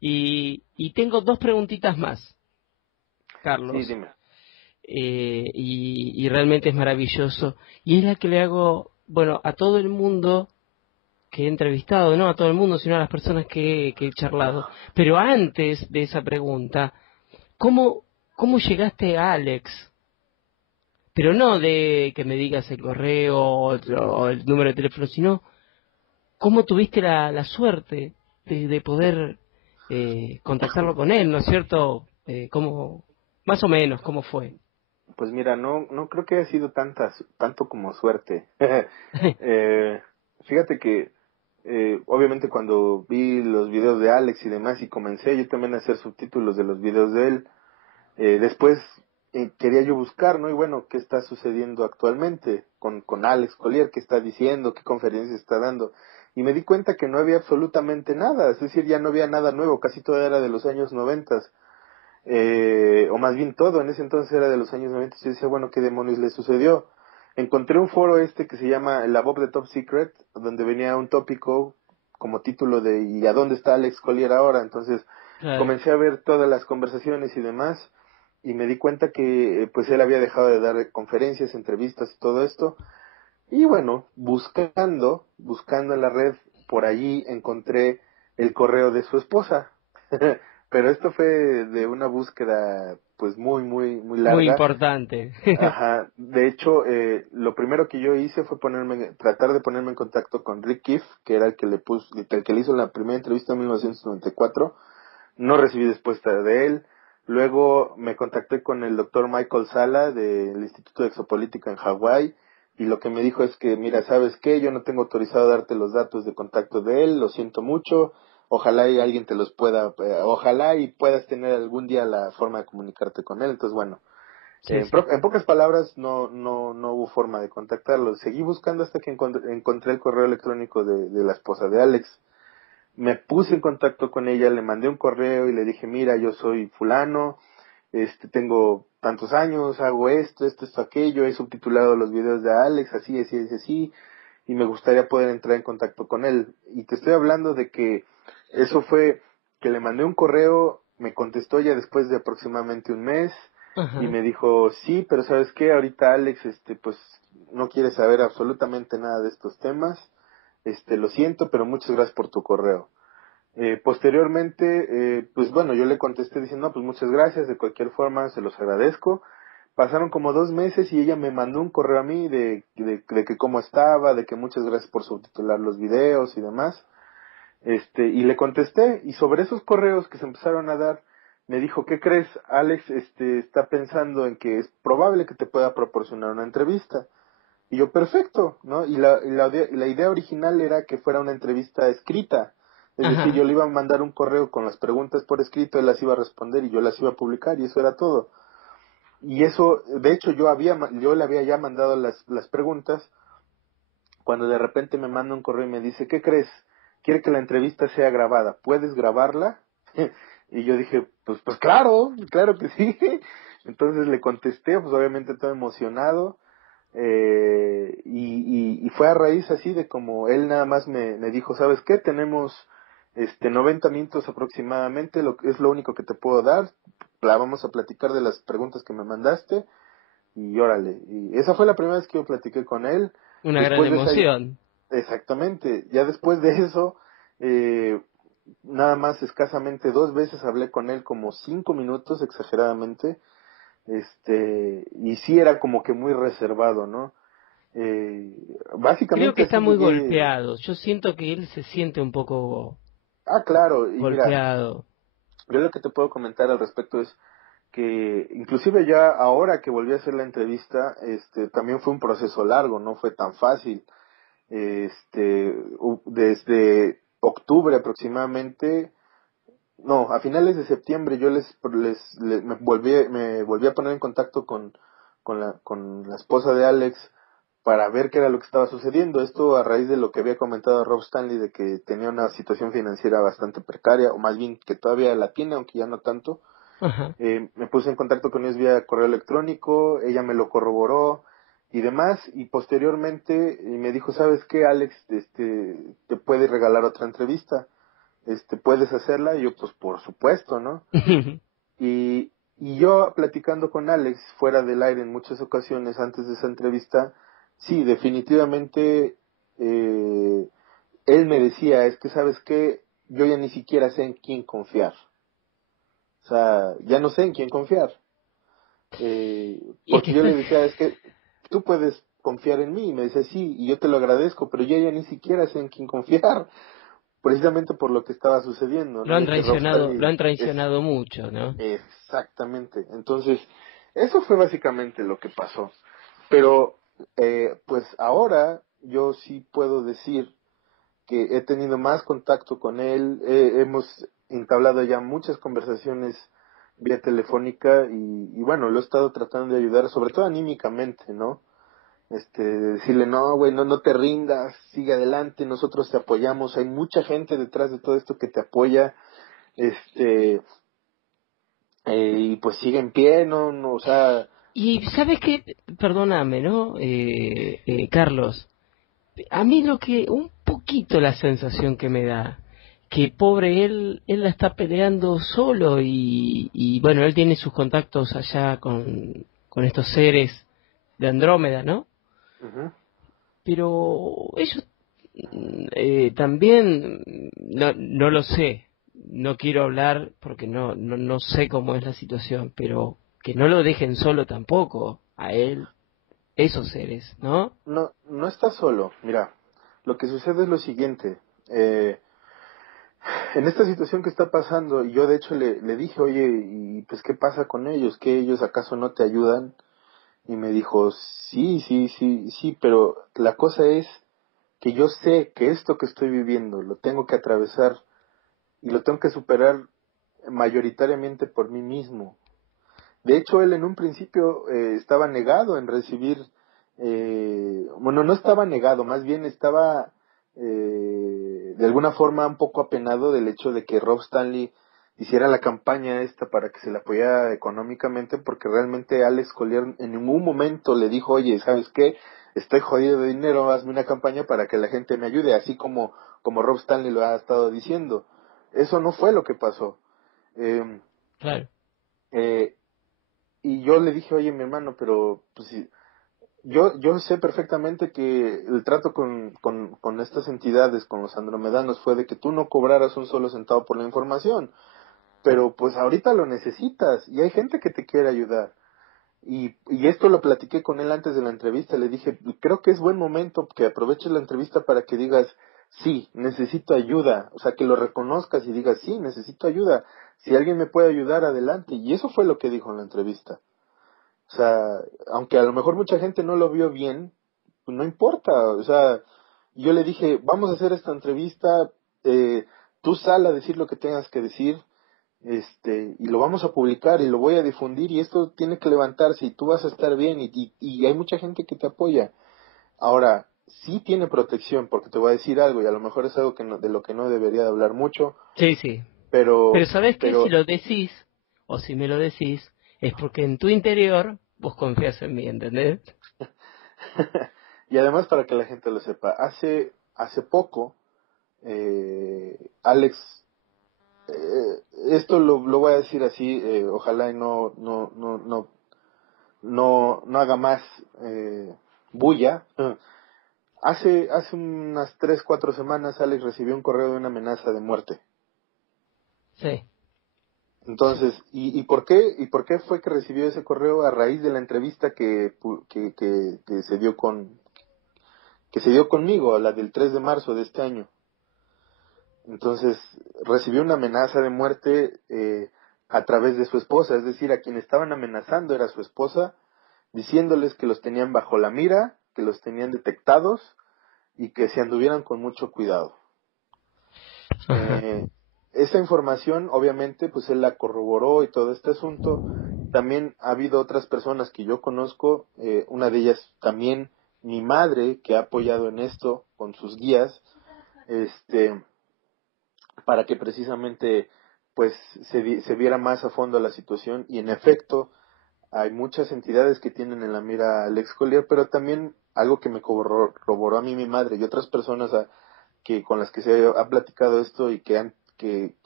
Y tengo dos preguntitas más, Sí, Carlos. dime. Y realmente es maravilloso. Y es la que le hago, bueno, a todo el mundo que he entrevistado, no a todo el mundo, sino a las personas que he charlado. Pero antes de esa pregunta, ¿cómo, cómo llegaste a Alex? Pero no de que me digas el correo o el número de teléfono, sino cómo tuviste la suerte de poder contactarlo con él, ¿no es cierto? ¿Cómo, más o menos, cómo fue? Pues mira, no creo que haya sido tanto como suerte. eh, Fíjate que obviamente cuando vi los videos de Alex y demás y comencé yo también a hacer subtítulos de los videos de él, después quería yo buscar, ¿no? Y bueno, ¿qué está sucediendo actualmente con Alex Collier? ¿Qué está diciendo? ¿Qué conferencias está dando? Y me di cuenta que no había absolutamente nada, es decir, ya no había nada nuevo, casi todo era de los años 90, o más bien todo, en ese entonces era de los años 90, yo decía, bueno, ¿qué demonios le sucedió? Encontré un foro que se llama La Bob de Top Secret, donde venía un tópico como título de ¿y a dónde está Alex Collier ahora? Entonces Claro. comencé a ver todas las conversaciones y demás, y me di cuenta que pues él había dejado de dar conferencias, entrevistas y todo esto, y bueno, buscando en la red, por allí encontré el correo de su esposa. Pero esto fue de una búsqueda pues muy Muy larga. importante. Ajá, de hecho, lo primero que yo hice fue tratar de ponerme en contacto con Rick Keefe, que era el que le hizo la primera entrevista en 1994. No recibí respuesta de él. Luego me contacté con el doctor Michael Sala del Instituto de Exopolítica en Hawái y lo que me dijo es que, mira, ¿sabes qué? Yo no tengo autorizado a darte los datos de contacto de él, lo siento mucho, ojalá y alguien te los pueda, ojalá y puedas tener algún día la forma de comunicarte con él. Entonces, bueno, Sí, sí. en pocas palabras, no hubo forma de contactarlo. Seguí buscando hasta que encontré el correo electrónico de la esposa de Alex. Me puse en contacto con ella, le mandé un correo y le dije, mira, yo soy fulano, tengo tantos años, hago esto, aquello, he subtitulado los videos de Alex, así, así, así, así, y me gustaría poder entrar en contacto con él. Y te estoy hablando de que eso fue que le mandé un correo, me contestó ya después de aproximadamente un mes, y Ajá. me dijo, sí, pero ¿sabes qué? Ahorita Alex, pues, no quiere saber absolutamente nada de estos temas, lo siento, pero muchas gracias por tu correo. Posteriormente, pues bueno, yo le contesté diciendo, no, pues muchas gracias, de cualquier forma se los agradezco. Pasaron como 2 meses y ella me mandó un correo a mí de que cómo estaba, de que muchas gracias por subtitular los videos y demás. Y le contesté, y sobre esos correos que se empezaron a dar, me dijo, ¿qué crees? Alex, está pensando en que es probable que te pueda proporcionar una entrevista. Y yo, perfecto, ¿no? Y la idea original era que fuera una entrevista escrita. Es decir, Ajá. yo le iba a mandar un correo con las preguntas por escrito, él las iba a responder y yo las iba a publicar y eso era todo. Y eso, de hecho, yo le había ya mandado las preguntas cuando de repente me manda un correo y me dice, ¿qué crees? Quiere que la entrevista sea grabada, ¿puedes grabarla? Y yo dije, pues claro, claro que sí. Entonces le contesté, pues obviamente todo emocionado. Y fue a raíz así de como él nada más me dijo, ¿sabes qué? Tenemos 90 minutos aproximadamente, es lo único que te puedo dar. Vamos a platicar de las preguntas que me mandaste y órale. Y esa fue la primera vez que yo platiqué con él. Una gran Después de esa, emoción. exactamente, ya después de eso, eh, nada más escasamente 2 veces hablé con él como 5 minutos exageradamente, y sí era como que muy reservado, ¿no? Eh, Creo que Básicamente está así muy llegué. golpeado. Yo siento que él se siente un poco Ah, claro, y mira, golpeado. yo lo que te puedo comentar al respecto es que inclusive ya ahora que volví a hacer la entrevista, también fue un proceso largo, no fue tan fácil. Desde octubre aproximadamente, no, a finales de septiembre yo me volví a poner en contacto con la esposa de Alex para ver qué era lo que estaba sucediendo. Esto a raíz de lo que había comentado Rob Stanley de que tenía una situación financiera bastante precaria, o más bien que todavía la tiene, aunque ya no tanto. Ajá. Me puse en contacto con ellos vía correo electrónico, ella me lo corroboró y demás, y posteriormente me dijo, ¿sabes qué, Alex? Te puede regalar otra entrevista, ¿puedes hacerla? Y yo, pues por supuesto, ¿no? Y yo platicando con Alex fuera del aire en muchas ocasiones antes de esa entrevista, sí, definitivamente él me decía, es que, ¿sabes qué? Yo ya ni siquiera sé en quién confiar. O sea, ya no sé en quién confiar. Y es que Porque yo estás... le decía, es que tú puedes confiar en mí. Y me decía, sí, y yo te lo agradezco, pero yo ya ni siquiera sé en quién confiar. Precisamente por lo que estaba sucediendo, ¿no? De que Rob Lo Stanley han es traicionado mucho, ¿no? exactamente. Entonces, eso fue básicamente lo que pasó. Pero, pues ahora yo sí puedo decir que he tenido más contacto con él, hemos entablado ya muchas conversaciones vía telefónica y bueno, lo he estado tratando de ayudar, sobre todo anímicamente, ¿no? Decirle, no, güey, no te rindas, sigue adelante, nosotros te apoyamos, hay mucha gente detrás de todo esto que te apoya, este, y pues sigue en pie, no, o sea, Y sabes qué, perdóname, ¿no? Carlos, a mí lo que, un poquito la sensación que me da, que pobre él la está peleando solo y bueno, él tiene sus contactos allá con estos seres de Andrómeda, ¿no? ujú. Pero ellos también, no lo sé, no quiero hablar porque no sé cómo es la situación, pero que no lo dejen solo tampoco a él, esos seres, ¿no? No estás solo, mira, lo que sucede es lo siguiente, eh, en esta situación que está pasando, y yo de hecho le dije, oye, y pues qué pasa con ellos, que ellos acaso no te ayudan, Y me dijo, sí, sí, sí, sí, pero la cosa es que yo sé que esto que estoy viviendo lo tengo que atravesar y lo tengo que superar mayoritariamente por mí mismo. De hecho, él en un principio estaba negado en recibir, bueno, no estaba negado, más bien estaba de alguna forma un poco apenado del hecho de que Rob Stanley hiciera la campaña esta para que se le apoyara económicamente, porque realmente Alex Collier en ningún momento le dijo, oye, ¿sabes qué? Estoy jodido de dinero, hazme una campaña para que la gente me ayude, así como Rob Stanley lo ha estado diciendo. Eso no fue lo que pasó. Eh, Claro. eh, y yo le dije, oye, mi hermano, pero pues sí, yo sé perfectamente que el trato con estas entidades, con los andromedanos, fue de que tú no cobraras un solo centavo por la información, pero pues ahorita lo necesitas y hay gente que te quiere ayudar. Y esto lo platiqué con él antes de la entrevista, le dije, creo que es buen momento que aproveches la entrevista para que digas, sí, necesito ayuda, o sea, que lo reconozcas y digas, sí, necesito ayuda, si alguien me puede ayudar, adelante. Y eso fue lo que dijo en la entrevista. O sea, aunque a lo mejor mucha gente no lo vio bien, pues no importa. O sea, yo le dije, vamos a hacer esta entrevista, tú sal a decir lo que tengas que decir, y lo vamos a publicar y lo voy a difundir y esto tiene que levantarse y tú vas a estar bien y hay mucha gente que te apoya. Ahora, sí tiene protección, porque te voy a decir algo y a lo mejor es algo de lo que no debería de hablar mucho, Sí, sí. Pero pero, ¿sabés qué? Si pero lo decís, o si me lo decís, es porque en tu interior vos confías en mí, ¿entendés? y además para que la gente lo sepa, hace poco, Alex, esto lo voy a decir así, ojalá y no haga más bulla. Hace unas 3, 4 semanas Alex recibió un correo de una amenaza de muerte. Sí. Entonces, ¿y por qué fue que recibió ese correo? A raíz de la entrevista que se dio conmigo, la del 3 de marzo de este año. Entonces, recibió una amenaza de muerte a través de su esposa, es decir, a quien estaban amenazando era su esposa, diciéndoles que los tenían bajo la mira, que los tenían detectados y que se anduvieran con mucho cuidado. Ajá. Esa información, obviamente, pues él la corroboró y todo este asunto. También ha habido otras personas que yo conozco, una de ellas también mi madre, que ha apoyado en esto con sus guías, este, para que precisamente pues se viera más a fondo la situación y en efecto hay muchas entidades que tienen en la mira al ex Collier, pero también algo que me corroboró a mí mi madre y otras personas que con las que se ha platicado esto y que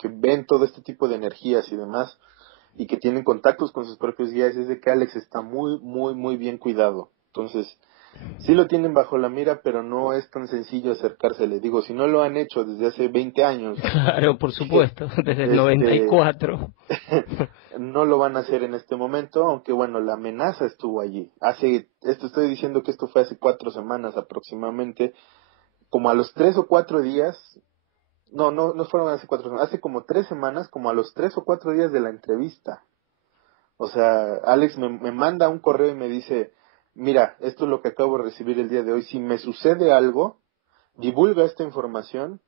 ven todo este tipo de energías y demás y que tienen contactos con sus propios guías es de que Alex está muy muy muy bien cuidado. Entonces, sí lo tienen bajo la mira, pero no es tan sencillo acercársele. Digo, si no lo han hecho desde hace 20 años, Claro, por supuesto, desde el este 94. no lo van a hacer en este momento, aunque bueno, la amenaza estuvo allí. Estoy diciendo que esto fue hace 4 semanas aproximadamente, como a los 3 o 4 días, no fueron hace 4 semanas, hace como 3 semanas, como a los 3 o 4 días de la entrevista. O sea, Alex me manda un correo y me dice, mira, esto es lo que acabo de recibir el día de hoy, si me sucede algo, divulga esta información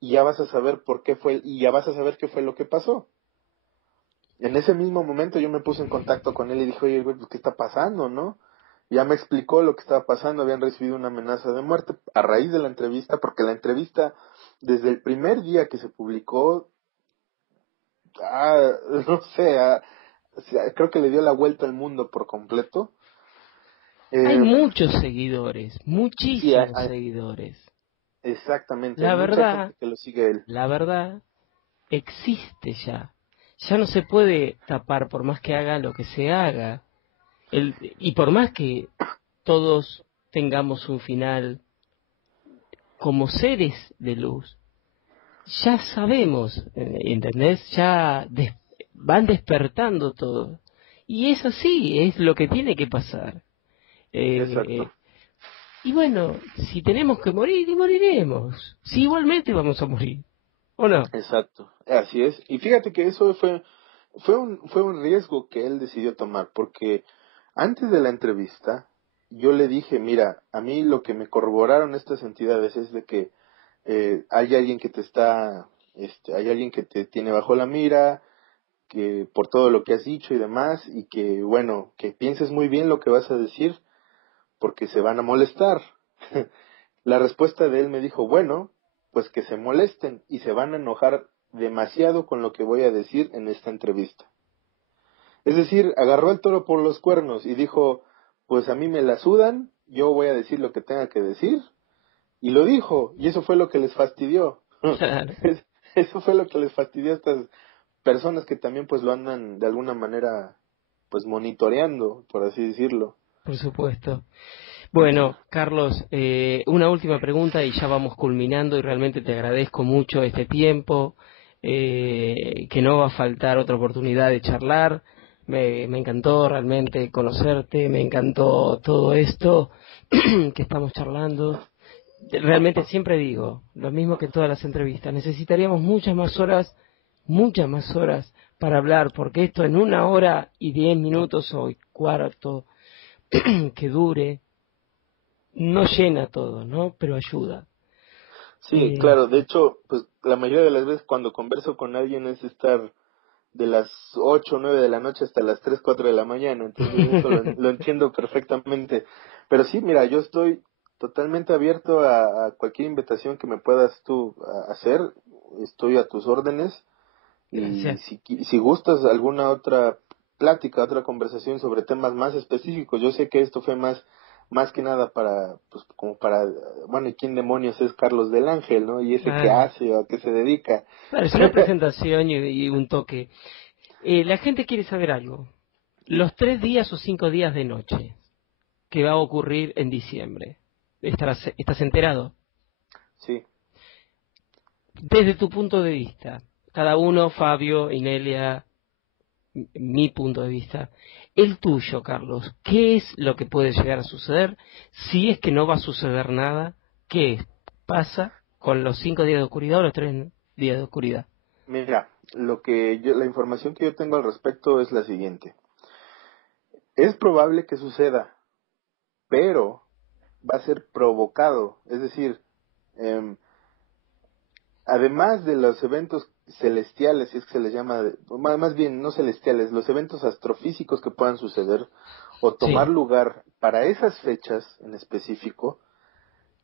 y ya vas a saber por qué fue, y ya vas a saber qué fue lo que pasó. En ese mismo momento yo me puse en contacto con él y dije, oye, güey, pues, ¿qué está pasando, no? Ya me explicó lo que estaba pasando, habían recibido una amenaza de muerte a raíz de la entrevista, porque la entrevista, desde el primer día que se publicó, no sé, o sea, creo que le dio la vuelta al mundo por completo. Hay Eh, muchos seguidores, sí, muchísimos seguidores. exactamente, hay La mucha gente verdad, que lo sigue a él. la verdad, existe ya. Ya no se puede tapar por más que haga lo que se haga. Y por más que todos tengamos un final como seres de luz, ya sabemos, ¿entendés? Van despertando todo. Y es así, es lo que tiene que pasar. Exacto, Eh, y bueno, si tenemos que morir, y moriremos. Si igualmente vamos a morir, ¿o no? exacto, así es. Y fíjate que eso fue un riesgo que él decidió tomar, porque Antes de la entrevista, yo le dije, mira, a mí lo que me corroboraron estas entidades es de que hay alguien que te está, hay alguien que te tiene bajo la mira, que por todo lo que has dicho y demás, y que, bueno, que pienses muy bien lo que vas a decir, porque se van a molestar. La respuesta de él me dijo, bueno, pues que se molesten y se van a enojar demasiado con lo que voy a decir en esta entrevista. Es decir, agarró el toro por los cuernos y dijo, pues a mí me la sudan, yo voy a decir lo que tenga que decir, y lo dijo, y eso fue lo que les fastidió. Claro, Eso fue lo que les fastidió a estas personas que también pues lo andan de alguna manera pues monitoreando, por así decirlo. por supuesto. Bueno, Carlos, una última pregunta y ya vamos culminando y realmente te agradezco mucho este tiempo, que no va a faltar otra oportunidad de charlar. Me encantó realmente conocerte, me encantó todo esto que estamos charlando. Realmente siempre digo, lo mismo que en todas las entrevistas, necesitaríamos muchas más horas para hablar, porque esto en 1 hora y 10 minutos o cuarto que dure, no llena todo, ¿no? Pero ayuda. Sí, claro, de hecho, pues la mayoría de las veces cuando converso con alguien es estar de las 8 o 9 de la noche hasta las 3 4 de la mañana, entonces eso lo entiendo perfectamente. Pero sí, mira, yo estoy totalmente abierto a cualquier invitación que me puedas tú hacer, estoy a tus órdenes y Gracias. si gustas alguna otra plática, otra conversación sobre temas más específicos, yo sé que esto fue más que nada para, pues como para, bueno, ¿y quién demonios es Carlos del Ángel, no? Y ese qué Claro. hace o a qué se dedica. Claro, es una presentación y un toque. La gente quiere saber algo. Los 3 días o 5 días de noche que va a ocurrir en diciembre. ¿Estás enterado? Sí. Desde tu punto de vista, cada uno, Fabio, Inelia, mi punto de vista, el tuyo, Carlos, ¿qué es lo que puede llegar a suceder? Si es que no va a suceder nada, ¿qué pasa con los 5 días de oscuridad o los 3 días de oscuridad? Mira, la información que yo tengo al respecto es la siguiente. Es probable que suceda, pero va a ser provocado. Es decir, em, además de los eventos celestiales, si es que se les llama, más bien no celestiales, los eventos astrofísicos que puedan suceder o tomar Sí, lugar para esas fechas en específico,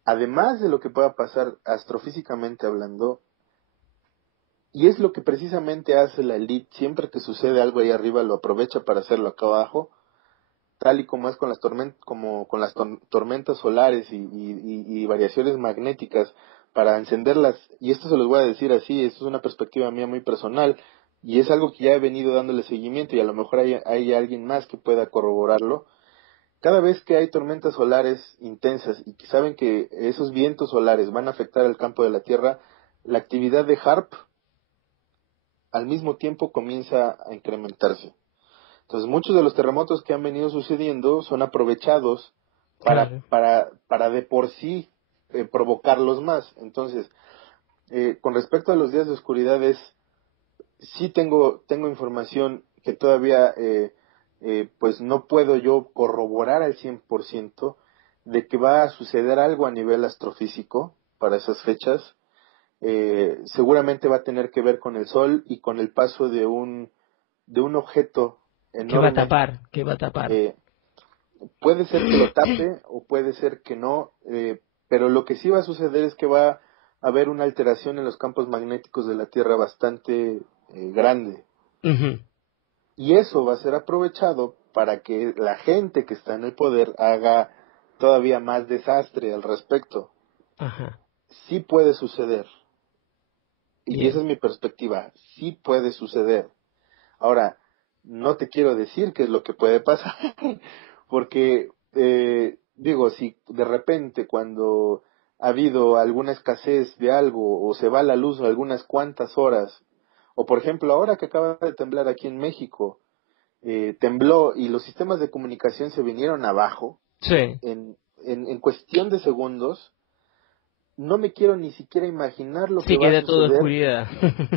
además de lo que pueda pasar astrofísicamente hablando, y es lo que precisamente hace la elite, siempre que sucede algo ahí arriba lo aprovecha para hacerlo acá abajo, tal y como es con las tormentas solares y variaciones magnéticas para encenderlas, y esto se los voy a decir así, esto es una perspectiva mía muy personal, y es algo que ya he venido dándole seguimiento, y a lo mejor hay alguien más que pueda corroborarlo. Cada vez que hay tormentas solares intensas y que saben que esos vientos solares van a afectar el campo de la Tierra, la actividad de HARP al mismo tiempo comienza a incrementarse. Entonces, muchos de los terremotos que han venido sucediendo son aprovechados claro. para de por sí provocarlos más. Entonces, con respecto a los días de oscuridad, sí tengo información que todavía pues no puedo yo corroborar al 100% de que va a suceder algo a nivel astrofísico para esas fechas. Seguramente va a tener que ver con el Sol y con el paso de un objeto ¿Qué va a enorme. tapar? ¿Qué va a tapar? eh, Puede ser que lo tape o puede ser que no, pero lo que sí va a suceder es que va a haber una alteración en los campos magnéticos de la Tierra bastante grande. Ujú. Y eso va a ser aprovechado para que la gente que está en el poder haga todavía más desastre al respecto. Ajá, Sí puede suceder. Y esa bien. es mi perspectiva. Sí puede suceder. Ahora, no te quiero decir qué es lo que puede pasar, porque digo, si de repente cuando ha habido alguna escasez de algo o se va la luz algunas cuantas horas, o por ejemplo ahora que acaba de temblar aquí en México, tembló y los sistemas de comunicación se vinieron abajo Sí, en cuestión de segundos, no me quiero ni siquiera imaginar lo que sí, va a queda todo suceder oscuridad.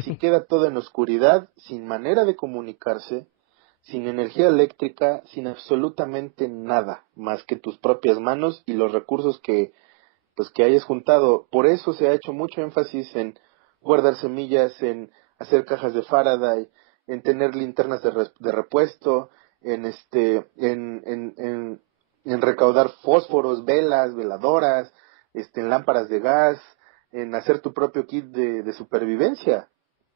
si queda todo en oscuridad, sin manera de comunicarse, sin energía eléctrica, sin absolutamente nada más que tus propias manos y los recursos que pues que hayas juntado. Por eso se ha hecho mucho énfasis en guardar semillas, en hacer cajas de Faraday, en tener linternas de repuesto, en recaudar fósforos, velas, veladoras, en lámparas de gas, en hacer tu propio kit de supervivencia.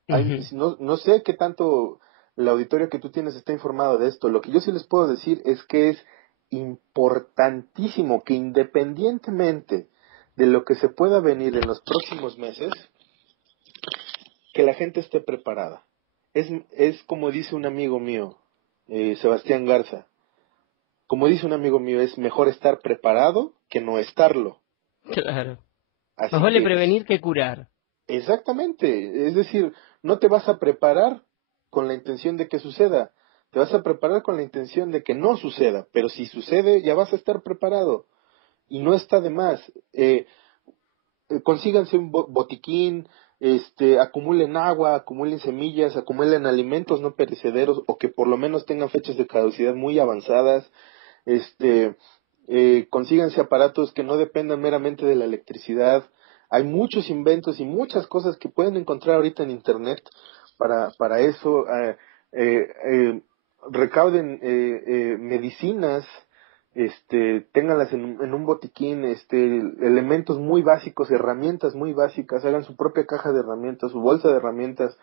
No sé qué tanto el auditorio que tú tienes está informado de esto. Lo que yo sí les puedo decir es que es importantísimo que independientemente de lo que se pueda venir en los próximos meses, que la gente esté preparada. Es como dice un amigo mío, Sebastián Garza, como dice un amigo mío, es mejor estar preparado que no estarlo. Claro. Así Más vale que prevenir que curar. exactamente, es decir, no te vas a preparar con la intención de que suceda, te vas a preparar con la intención de que no suceda, pero si sucede ya vas a estar preparado y no está de más. Consíganse un botiquín, acumulen agua, acumulen semillas, acumulen alimentos no perecederos o que por lo menos tengan fechas de caducidad muy avanzadas, consíganse aparatos que no dependan meramente de la electricidad. Hay muchos inventos y muchas cosas que pueden encontrar ahorita en internet para eso. Recauden medicinas, ténganlas en un botiquín, elementos muy básicos, herramientas muy básicas, hagan su propia caja de herramientas, su bolsa de herramientas,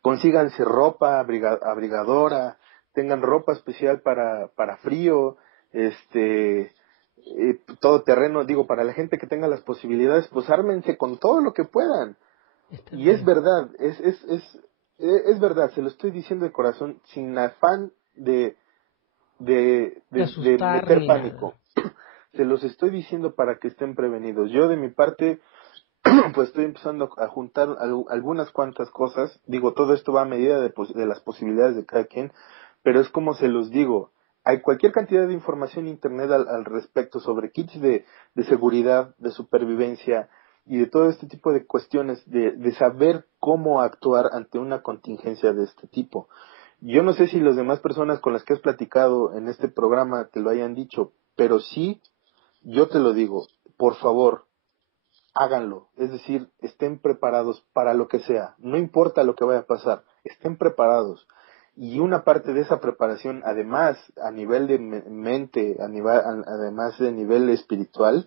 consíganse ropa abrigadora, tengan ropa especial para frío, todo terreno, digo, para la gente que tenga las posibilidades, pues ármense con todo lo que puedan. Está Y es bien. verdad, es verdad, se lo estoy diciendo de corazón, sin afán De de asustar meter ni nada. pánico. Se los estoy diciendo para que estén prevenidos. Yo de mi parte, pues estoy empezando a juntar algunas cuantas cosas. Digo, todo esto va a medida de las posibilidades de cada quien, pero es como se los digo. Hay cualquier cantidad de información en internet al respecto sobre kits de seguridad, de supervivencia y de todo este tipo de cuestiones, de saber cómo actuar ante una contingencia de este tipo. Yo no sé si las demás personas con las que has platicado en este programa te lo hayan dicho, pero sí, yo te lo digo, por favor, háganlo. Es decir, estén preparados para lo que sea. No importa lo que vaya a pasar, estén preparados. Y una parte de esa preparación, además, a nivel de mente, además de nivel espiritual,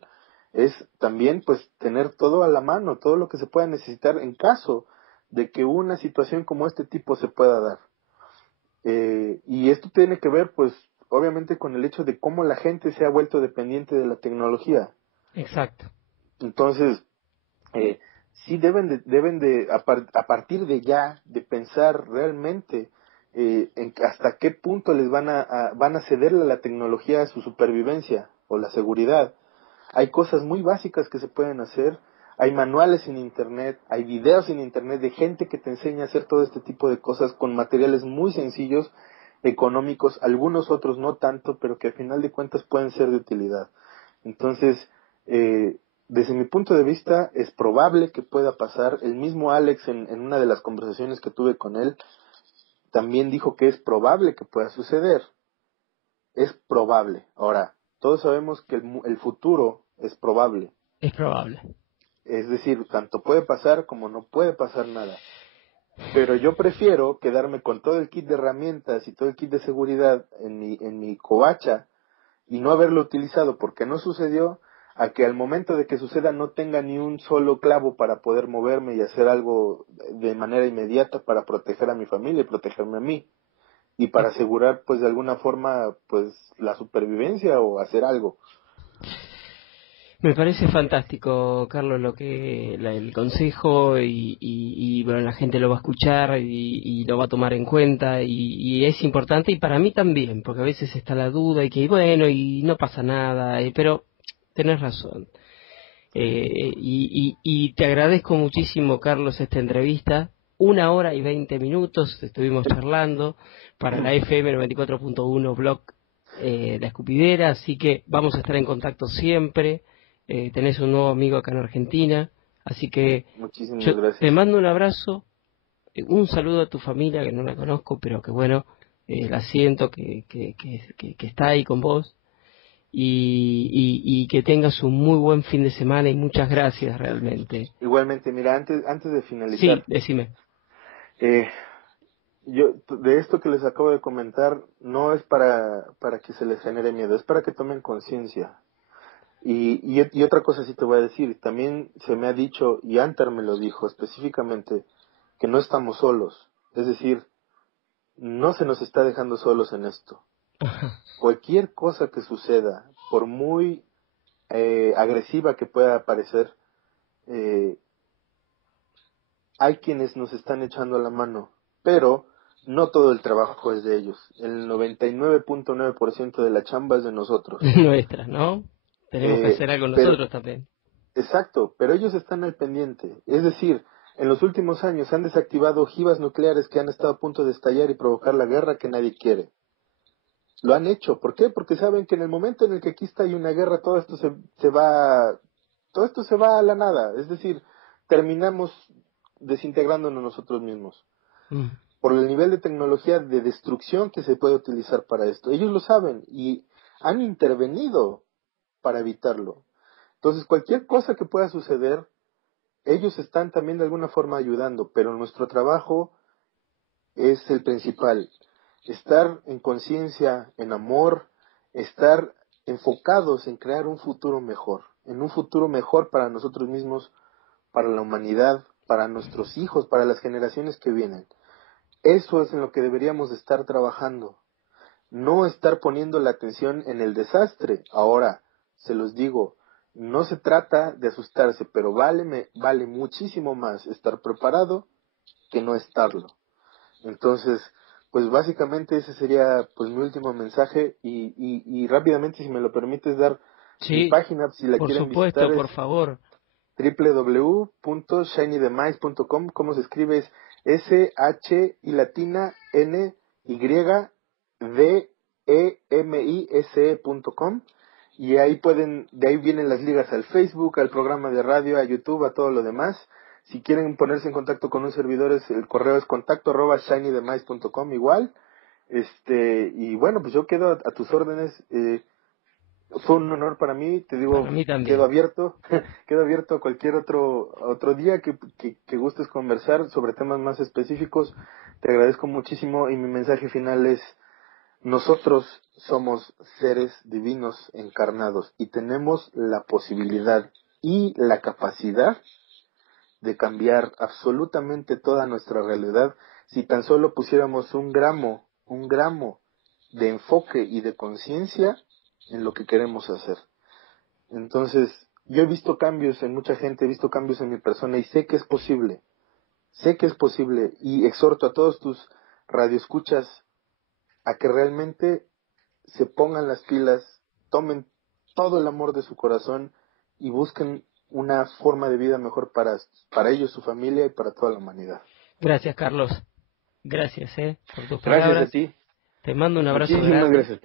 es también pues tener todo a la mano, todo lo que se pueda necesitar en caso de que una situación como este tipo se pueda dar. Y esto tiene que ver, pues, obviamente con el hecho de cómo la gente se ha vuelto dependiente de la tecnología. Exacto. Entonces, sí deben de a partir de ya, de pensar realmente en hasta qué punto les van a cederle a la tecnología a su supervivencia o la seguridad. Hay cosas muy básicas que se pueden hacer, hay manuales en internet, hay videos en internet de gente que te enseña a hacer todo este tipo de cosas con materiales muy sencillos, económicos, algunos otros no tanto, pero que al final de cuentas pueden ser de utilidad. Entonces, desde mi punto de vista, es probable que pueda pasar. El mismo Alex, en una de las conversaciones que tuve con él, también dijo que es probable que pueda suceder. Es probable. Ahora, todos sabemos que el futuro es probable. Es probable. Es decir, tanto puede pasar como no puede pasar nada. Pero yo prefiero quedarme con todo el kit de herramientas y todo el kit de seguridad en mi covacha y no haberlo utilizado porque no sucedió, a que al momento de que suceda no tenga ni un solo clavo para poder moverme y hacer algo de manera inmediata para proteger a mi familia y protegerme a mí y para asegurar pues de alguna forma pues la supervivencia o hacer algo. Me parece fantástico, Carlos, el consejo bueno, la gente lo va a escuchar y lo va a tomar en cuenta y es importante y para mí también, porque a veces está la duda y que bueno y no pasa nada, pero tenés razón. Y te agradezco muchísimo, Carlos, esta entrevista. 1 hora y 20 minutos estuvimos charlando para la FM 94.1 Blog La Escupidera, así que vamos a estar en contacto siempre. Tenés un nuevo amigo acá en Argentina, así que Muchísimas yo te gracias. mando un abrazo un saludo a tu familia, que no la conozco, pero que bueno, la siento, que está ahí con vos. Y que tengas un muy buen fin de semana y muchas gracias realmente. Igualmente, mira, antes de Sí, finalizar, decime. eh, yo de esto que les acabo de comentar no es para que se les genere miedo, es para que tomen conciencia. Y otra cosa sí te voy a decir, también se me ha dicho, y Antar me lo dijo específicamente, que no estamos solos. Es decir, no se nos está dejando solos en esto. Cualquier cosa que suceda, por muy agresiva que pueda parecer, eh, hay quienes nos están echando la mano, pero no todo el trabajo es de ellos. El 99.9% de la chamba es de nosotros. Nuestras, ¿no? Tenemos que hacer algo Pero nosotros también. exacto, pero ellos están al pendiente. Es decir, en los últimos años han desactivado ojivas nucleares que han estado a punto de estallar y provocar la guerra que nadie quiere. Lo han hecho. ¿Por qué? Porque saben que en el momento en el que aquí está hay una guerra, todo esto todo esto se va a la nada. Es decir, terminamos desintegrándonos nosotros mismos. Mm. Por el nivel de tecnología de destrucción que se puede utilizar para esto. Ellos lo saben y han intervenido para evitarlo. Entonces, cualquier cosa que pueda suceder, ellos están también de alguna forma ayudando, pero nuestro trabajo es el principal. Estar en conciencia, en amor, estar enfocados en crear un futuro mejor, en un futuro mejor para nosotros mismos, para la humanidad, para nuestros hijos, para las generaciones que vienen. Eso es en lo que deberíamos de estar trabajando, no estar poniendo la atención en el desastre. Ahora, se los digo, no se trata de asustarse, pero vale muchísimo más estar preparado que no estarlo. Entonces, pues básicamente ese sería pues mi último mensaje y rápidamente, si me lo permites, dar mi Sí, página, si la por quieren visitar, supuesto, es por favor. www.shinydemise.com. ¿Cómo se escribe? Es S-H y latina N-Y-D-E-M-I-S-E.com. Y ahí de ahí vienen las ligas al Facebook, al programa de radio, a YouTube, a todo lo demás. Si quieren ponerse en contacto con un servidor, el correo es contacto@shinydemise.com igual. Y bueno, pues yo quedo a tus órdenes. Fue un honor para mí, te Para digo, mí quedo también. abierto, quedo abierto a cualquier otro día que gustes conversar sobre temas más específicos. Te agradezco muchísimo y mi mensaje final es: nosotros somos seres divinos encarnados y tenemos la posibilidad y la capacidad de cambiar absolutamente toda nuestra realidad si tan solo pusiéramos un gramo de enfoque y de conciencia en lo que queremos hacer. Entonces, yo he visto cambios en mucha gente, he visto cambios en mi persona y sé que es posible y exhorto a todos tus radioescuchas a que realmente se pongan las pilas, tomen todo el amor de su corazón y busquen una forma de vida mejor para ellos, su familia y para toda la humanidad. Gracias, Carlos. Gracias, por tus Gracias a palabras. ti, Te mando un abrazo muchísimas grande. gracias.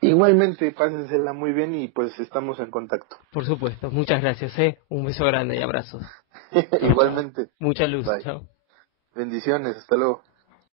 Igualmente, pásensela muy bien y pues estamos en contacto. Por supuesto. Muchas gracias, Un beso grande y abrazos. Chao, chao. Igualmente, Mucha luz. bye. Chao. Bendiciones, hasta luego.